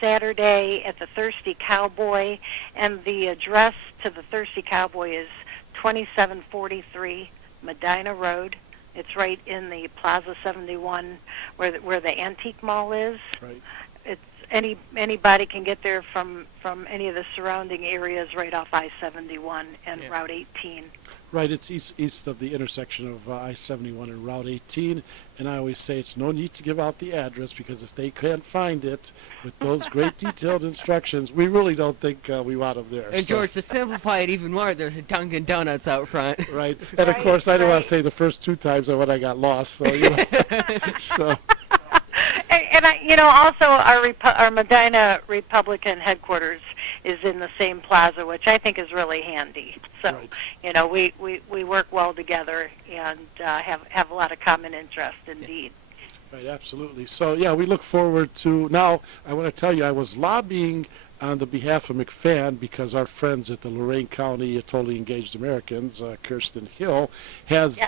Saturday at the Thirsty Cowboy, and the address to the Thirsty Cowboy is 2743 Medina Road. It's right in the Plaza 71 where the Antique Mall is. Right. It's anybody can get there from any of the surrounding areas right off I-71 and Yeah. Route 18. Right, it's east of the intersection of I-71 and Route 18, and I always say it's no need to give out the address, because if they can't find it with those great detailed instructions, we really don't think we want them there. And So- George, to simplify it even more, there's a Dunkin' Donuts out front. Right, and of Right, course, I don't want right. to say the first 2 times when I got lost, so, you know, so, And also our Medina Republican headquarters is in the same plaza, which I think is really handy. So, Right. we work well together and have a lot of common interest indeed. right, absolutely. So, yeah, we look forward to, now, I want to tell you, I was lobbying on the behalf of McFan, because our friends at the Lorain County Totally Engaged Americans, Kirsten Hill, has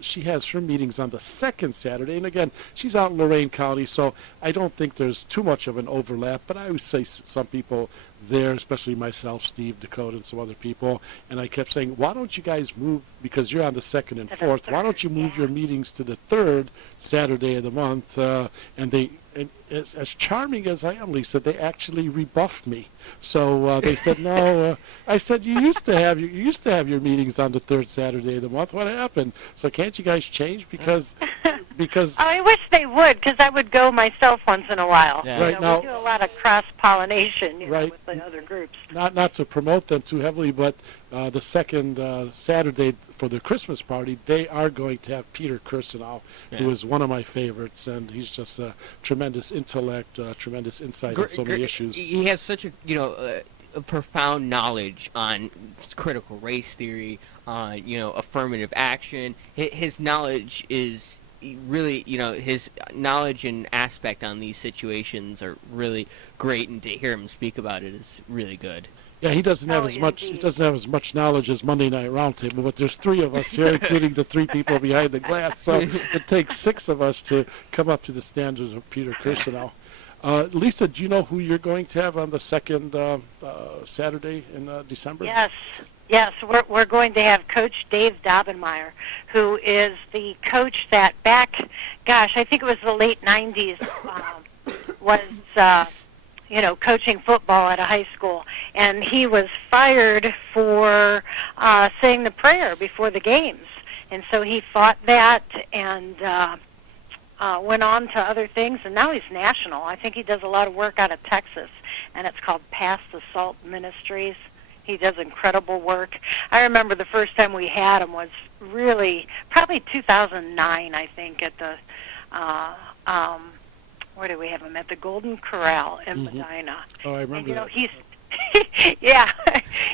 she has her meetings on the second Saturday, and again, she's out in Lorain County, so I don't think there's too much of an overlap, but I would say some people there, especially myself, Steve, Dakota, and some other people, and I kept saying, why don't you guys move, because you're on the second and To the fourth, why third, don't you move yeah. your meetings to the third Saturday of the month, and they, and as charming as I am, Lisa, they actually rebuffed me. So they said, no. I said, you used to have your meetings on the third Saturday of the month. What happened? So can't you guys change? Because I wish they would, because I would go myself once in a while. Yeah. Right, now- we do a lot of cross-pollination Right. with the other groups. not to promote them too heavily, but the second Saturday for the Christmas party, they are going to have Peter Kirsanow, who Yeah. is one of my favorites, and he's just a tremendous intellect, tremendous insight on so many issues. He has such a a profound knowledge on critical race theory, on affirmative action. His knowledge is really, his knowledge and aspect on these situations are really great, and to hear him speak about it is really good. Yeah, he doesn't have Oh, as much. He indeed. doesn't have as much knowledge as Monday Night Roundtable, but there's 3 of us here, including the 3 people behind the glass. So it takes 6 of us to come up to the standards of Peter Kirsanow. Lisa, do you know who you're going to have on the second Saturday in December? Yes, we're going to have Coach Dave Dobbenmeyer, who is the coach that I think it was the late 90s, was coaching football at a high school, and he was fired for saying the prayer before the games, and so he fought that and went on to other things, and now he's national. I think he does a lot of work out of Texas, and it's called Pass the Salt Ministries. He does incredible work. I remember the first time we had him was really probably 2009, I think, at the where did we have him? At the Golden Corral in Medina. Oh, I remember And, that. he's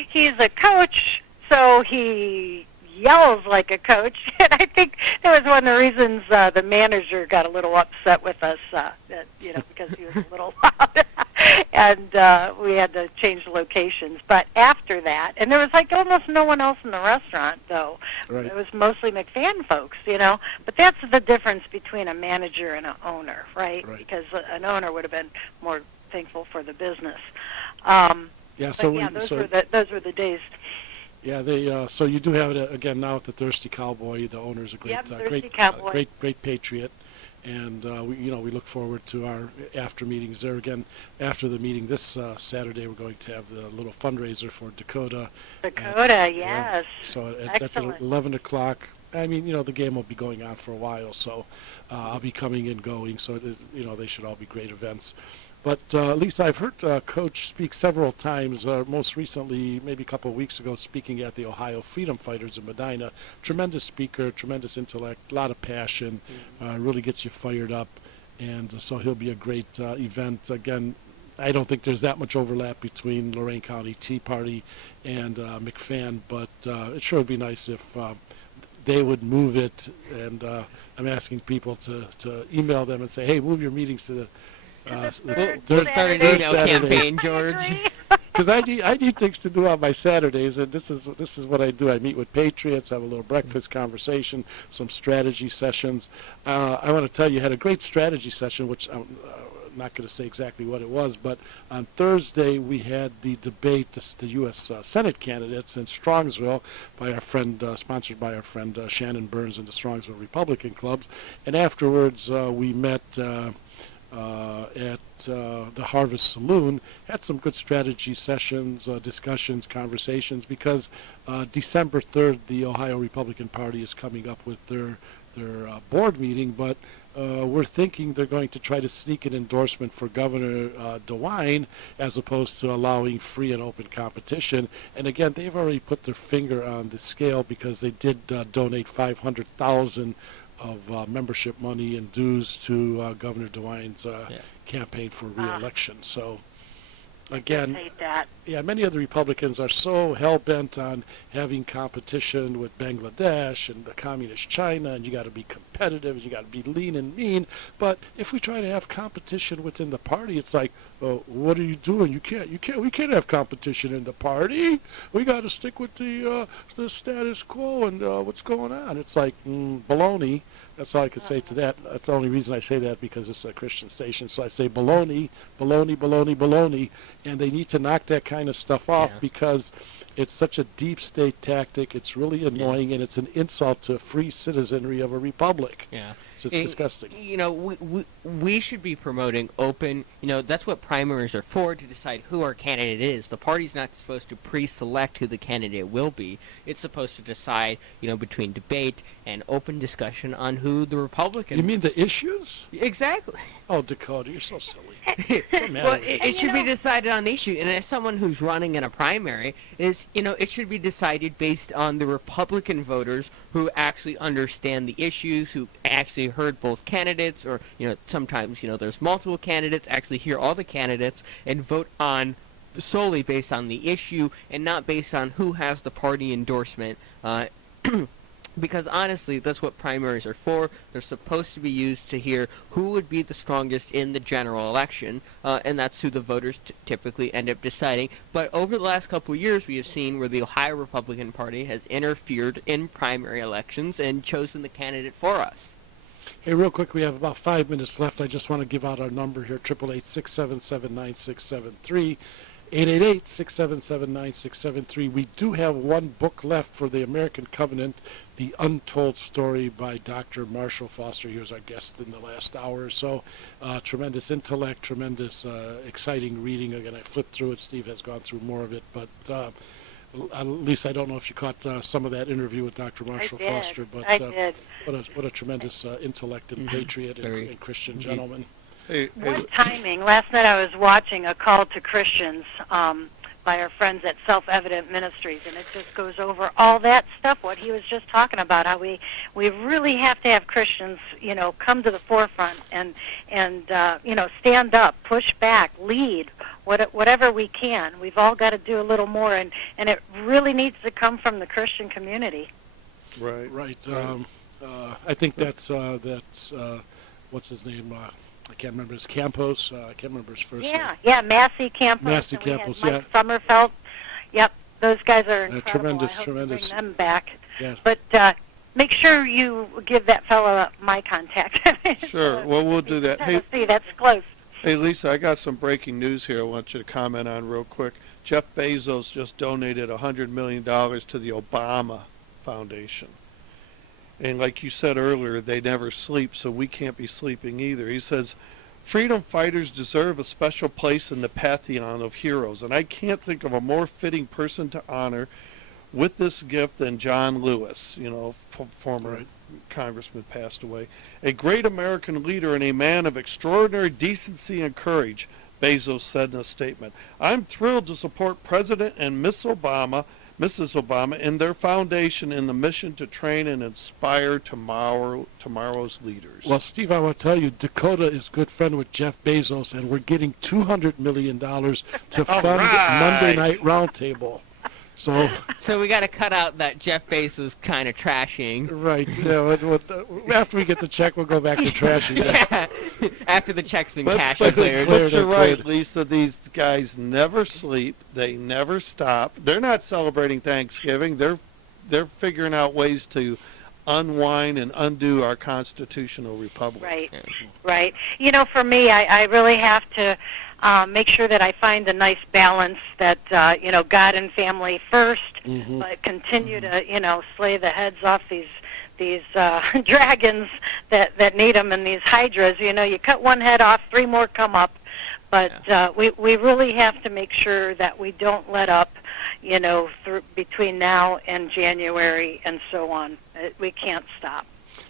he's a coach, so he yells like a coach, and I think that was one of the reasons the manager got a little upset with us, because he was a little loud, and we had to change locations. But after that, and there was like almost no one else in the restaurant, though. Right. It was mostly McFan folks, But that's the difference between a manager and an owner, right? Right. Because an owner would have been more thankful for the business. Yeah. But So yeah, those were the days. yeah, they. So you do have it again now at the Thirsty Cowboy. The owner's a great, Yep, Thirsty great, Cowboy. great patriot, and we look forward to our after meetings there. Again, after the meeting this Saturday, we're going to have the little fundraiser for Dakota. Dakota, Yeah. yes. So that's at Excellent. 11 o'clock. I mean, the game will be going on for a while, so I'll be coming and going. So it is, they should all be great events. But Lisa, I've heard Coach speak several times. Most recently, maybe a couple of weeks ago, speaking at the Ohio Freedom Fighters in Medina. Tremendous speaker, tremendous intellect, a lot of passion. Really gets you fired up, and so he'll be a great event. Again, I don't think there's that much overlap between Lorain County Tea Party and McFan, but it sure would be nice if they would move it. And I'm asking people to email them and say, hey, move your meetings to the We'll start an third email Saturday. campaign, George. Because I need things to do on my Saturdays, and this is what I do. I meet with patriots, have a little breakfast conversation, some strategy sessions. I want to tell you, had a great strategy session, which not going to say exactly what it was, but on Thursday we had the debate, the U.S. Senate candidates in Strongsville, by our friend, sponsored by our friend Shannon Burns and the Strongsville Republican clubs, and afterwards we met at the Harvest Saloon, had some good strategy sessions, discussions, conversations, because December 3rd, the Ohio Republican Party is coming up with their board meeting, but we're thinking they're going to try to sneak an endorsement for Governor DeWine as opposed to allowing free and open competition. And again, they've already put their finger on the scale because they did donate $500,000 of membership money and dues to Governor DeWine's campaign for re-election. So, again, Hate that. yeah, many of the Republicans are so hell-bent on having competition with Bangladesh and the communist China, and you got to be competitive, and you got to be lean and mean. But if we try to have competition within the party, it's like, what are you doing? We can't have competition in the party. We got to stick with the status quo and what's going on. It's like baloney. That's all I can say to that. That's the only reason I say that, because it's a Christian station. So I say baloney, baloney, baloney, baloney, and they need to knock that kind of stuff off because it's such a deep state tactic. It's really annoying, and it's an insult to free citizenry of a republic. Yeah. So it's disgusting. You know, we should be promoting open, you know, that's what primaries are for, to decide who our candidate is. The party's not supposed to pre-select who the candidate will be. It's supposed to decide, you know, between debate and open discussion on who the Republicans... You mean the issues? Exactly. Oh, Dakota, you're so silly. Well, it should be decided on the issue. And as someone who's running in a primary, it should be decided based on the Republican voters who actually understand the issues, who actually heard both candidates, or, you know, sometimes, you know, there's multiple candidates, actually hear all the candidates and vote on solely based on the issue and not based on who has the party endorsement. Because honestly, that's what primaries are for. They're supposed to be used to hear who would be the strongest in the general election, and that's who the voters typically end up deciding. But over the last couple of years, we have seen where the Ohio Republican Party has interfered in primary elections and chosen the candidate for us. Hey, real quick, we have about 5 minutes left. I just want to give out our number here, 888-677-9673. 888-677-9673. We do have one book left for the American Covenant, The Untold Story by Dr. Marshall Foster. He was our guest in the last hour or so. Tremendous intellect, tremendous exciting reading. Again, I flipped through it. Steve has gone through more of it. But at least I don't know if you caught some of that interview with Dr. Marshall Foster. But I did. What a tremendous intellect and patriot and Christian gentleman. What timing. Last night I was watching a call to Christians by our friends at Self-Evident Ministries, and it just goes over all that stuff, what he was just talking about, how we really have to have Christians, you know, come to the forefront and you know, stand up, push back, lead, whatever we can. We've all got to do a little more, and it really needs to come from the Christian community. Right. I think that's what's his name? I can't remember his Campos. I can't remember his first name. Yeah, Massey Campos. Massey Campos, Mike Sommerfeld. Yep, those guys are incredible. Tremendous, I hope tremendous. You bring them back. Yeah. But make sure you give that fellow my contact. Sure. Well, we'll do that. Hey, Tennessee, that's close. Hey, Lisa, I got some breaking news here I want you to comment on real quick. Jeff Bezos just donated $100 million to the Obama Foundation. And like you said earlier, they never sleep, so we can't be sleeping either. He says, freedom fighters deserve a special place in the pantheon of heroes, and I can't think of a more fitting person to honor with this gift than John Lewis, you know, former congressman, passed away. A great American leader and a man of extraordinary decency and courage, Bezos said in a statement. I'm thrilled to support President and Mrs. Obama in their foundation in the mission to train and inspire tomorrow's leaders. Well, Steve, I want to tell you, Dakota is good friend with Jeff Bezos, and we're getting $200 million to fund Monday Night Roundtable. So we got to cut out that Jeff Bezos kind of trashing. Right. Yeah. After we get the check, we'll go back to trashing. Yeah. After the check's been cashed But cleared. you're right, Lisa. These guys never sleep. They never stop. They're not celebrating Thanksgiving. They're figuring out ways to unwind and undo our constitutional republic. Right, right. You know, for me, I really have to make sure that I find the nice balance that, you know, God and family first, but continue to, you know, slay the heads off these dragons that need them, and these hydras. You know, you cut one head off, 3 more come up. But we really have to make sure that we don't let up, you know, between now and January and so on. We can't stop.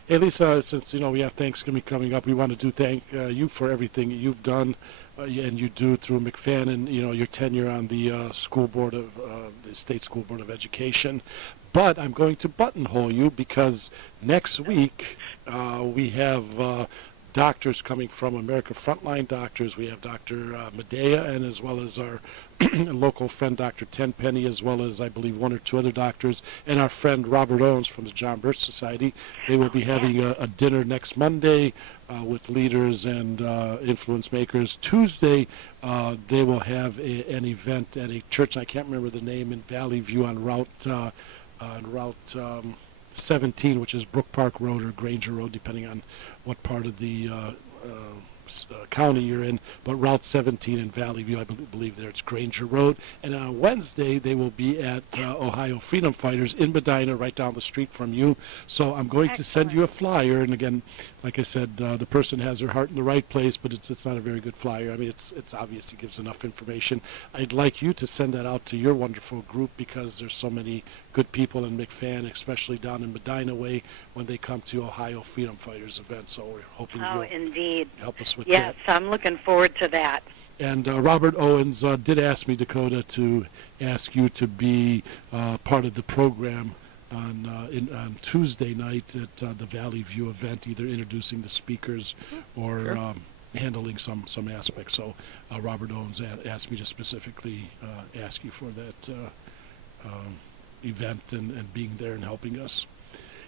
Hey, Lisa, since, you know, we have Thanksgiving coming up, we want to thank you for everything you've done and you do through McFadden, and, you know, your tenure on the school board of the State School Board of Education. But I'm going to buttonhole you because next week we have doctors coming from America Frontline Doctors. We have Dr. Medea, and as well as our local friend Dr. Tenpenny, as well as I believe 1 or 2 other doctors, and our friend Robert Owens from the John Birch Society. They will be having a dinner next Monday with leaders and influence makers. Tuesday, they will have an event at a church, I can't remember the name, in Valley View on Route 17, which is Brook Park Road or Granger Road, depending on what part of the county you're in, but Route 17 in Valley View, I believe there it's Granger Road. And on Wednesday, they will be at Ohio Freedom Fighters in Medina, right down the street from you. So I'm going to send you a flyer, and again, like I said, the person has their heart in the right place, but it's not a very good flyer. I mean, it's obvious, it gives enough information. I'd like you to send that out to your wonderful group, because there's so many good people in McFadden, especially down in Medina way, when they come to Ohio Freedom Fighters event. So we're hoping you'll indeed. help us with that. Yes, I'm looking forward to that. And Robert Owens did ask me, Dakota, to ask you to be part of the program on Tuesday night at the Valley View event, either introducing the speakers or handling some aspects. So Robert Owens asked me to specifically ask you for that event and being there and helping us.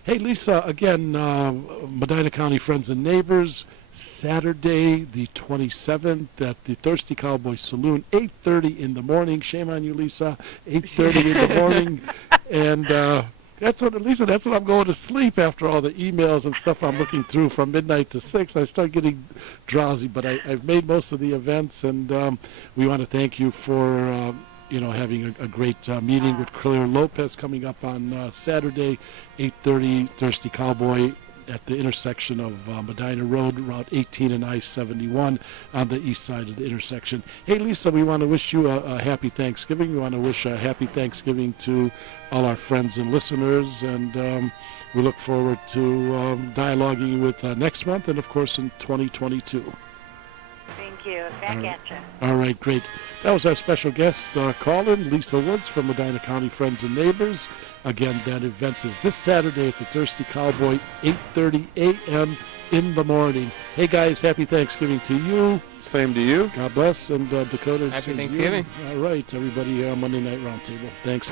Hey, Lisa, again, Medina County Friends and Neighbors, Saturday the 27th at the Thirsty Cowboy Saloon, 8:30 in the morning. Shame on you, Lisa, 8:30 in the morning. And that's what I'm going to sleep after all the emails and stuff I'm looking through from midnight to 6. I start getting drowsy, but I've made most of the events, and we want to thank you for having a great meeting with Claire Lopez coming up on Saturday, 8:30, Thirsty Cowboy at the intersection of Medina Road, Route 18 and I-71 on the east side of the intersection. Hey, Lisa, we want to wish you a happy Thanksgiving. We want to wish a happy Thanksgiving to all our friends and listeners, and we look forward to dialoguing with next month and, of course, in 2022. Thank you. Back at you. All right, great. That was our special guest call-in, Lisa Woods from Medina County Friends and Neighbors. Again, that event is this Saturday at the Thirsty Cowboy, 8:30 a.m. in the morning. Hey, guys, happy Thanksgiving to you. Same to you. God bless. And Dakota, Happy same to you. Thanksgiving. All right, everybody, Monday Night Roundtable. Thanks.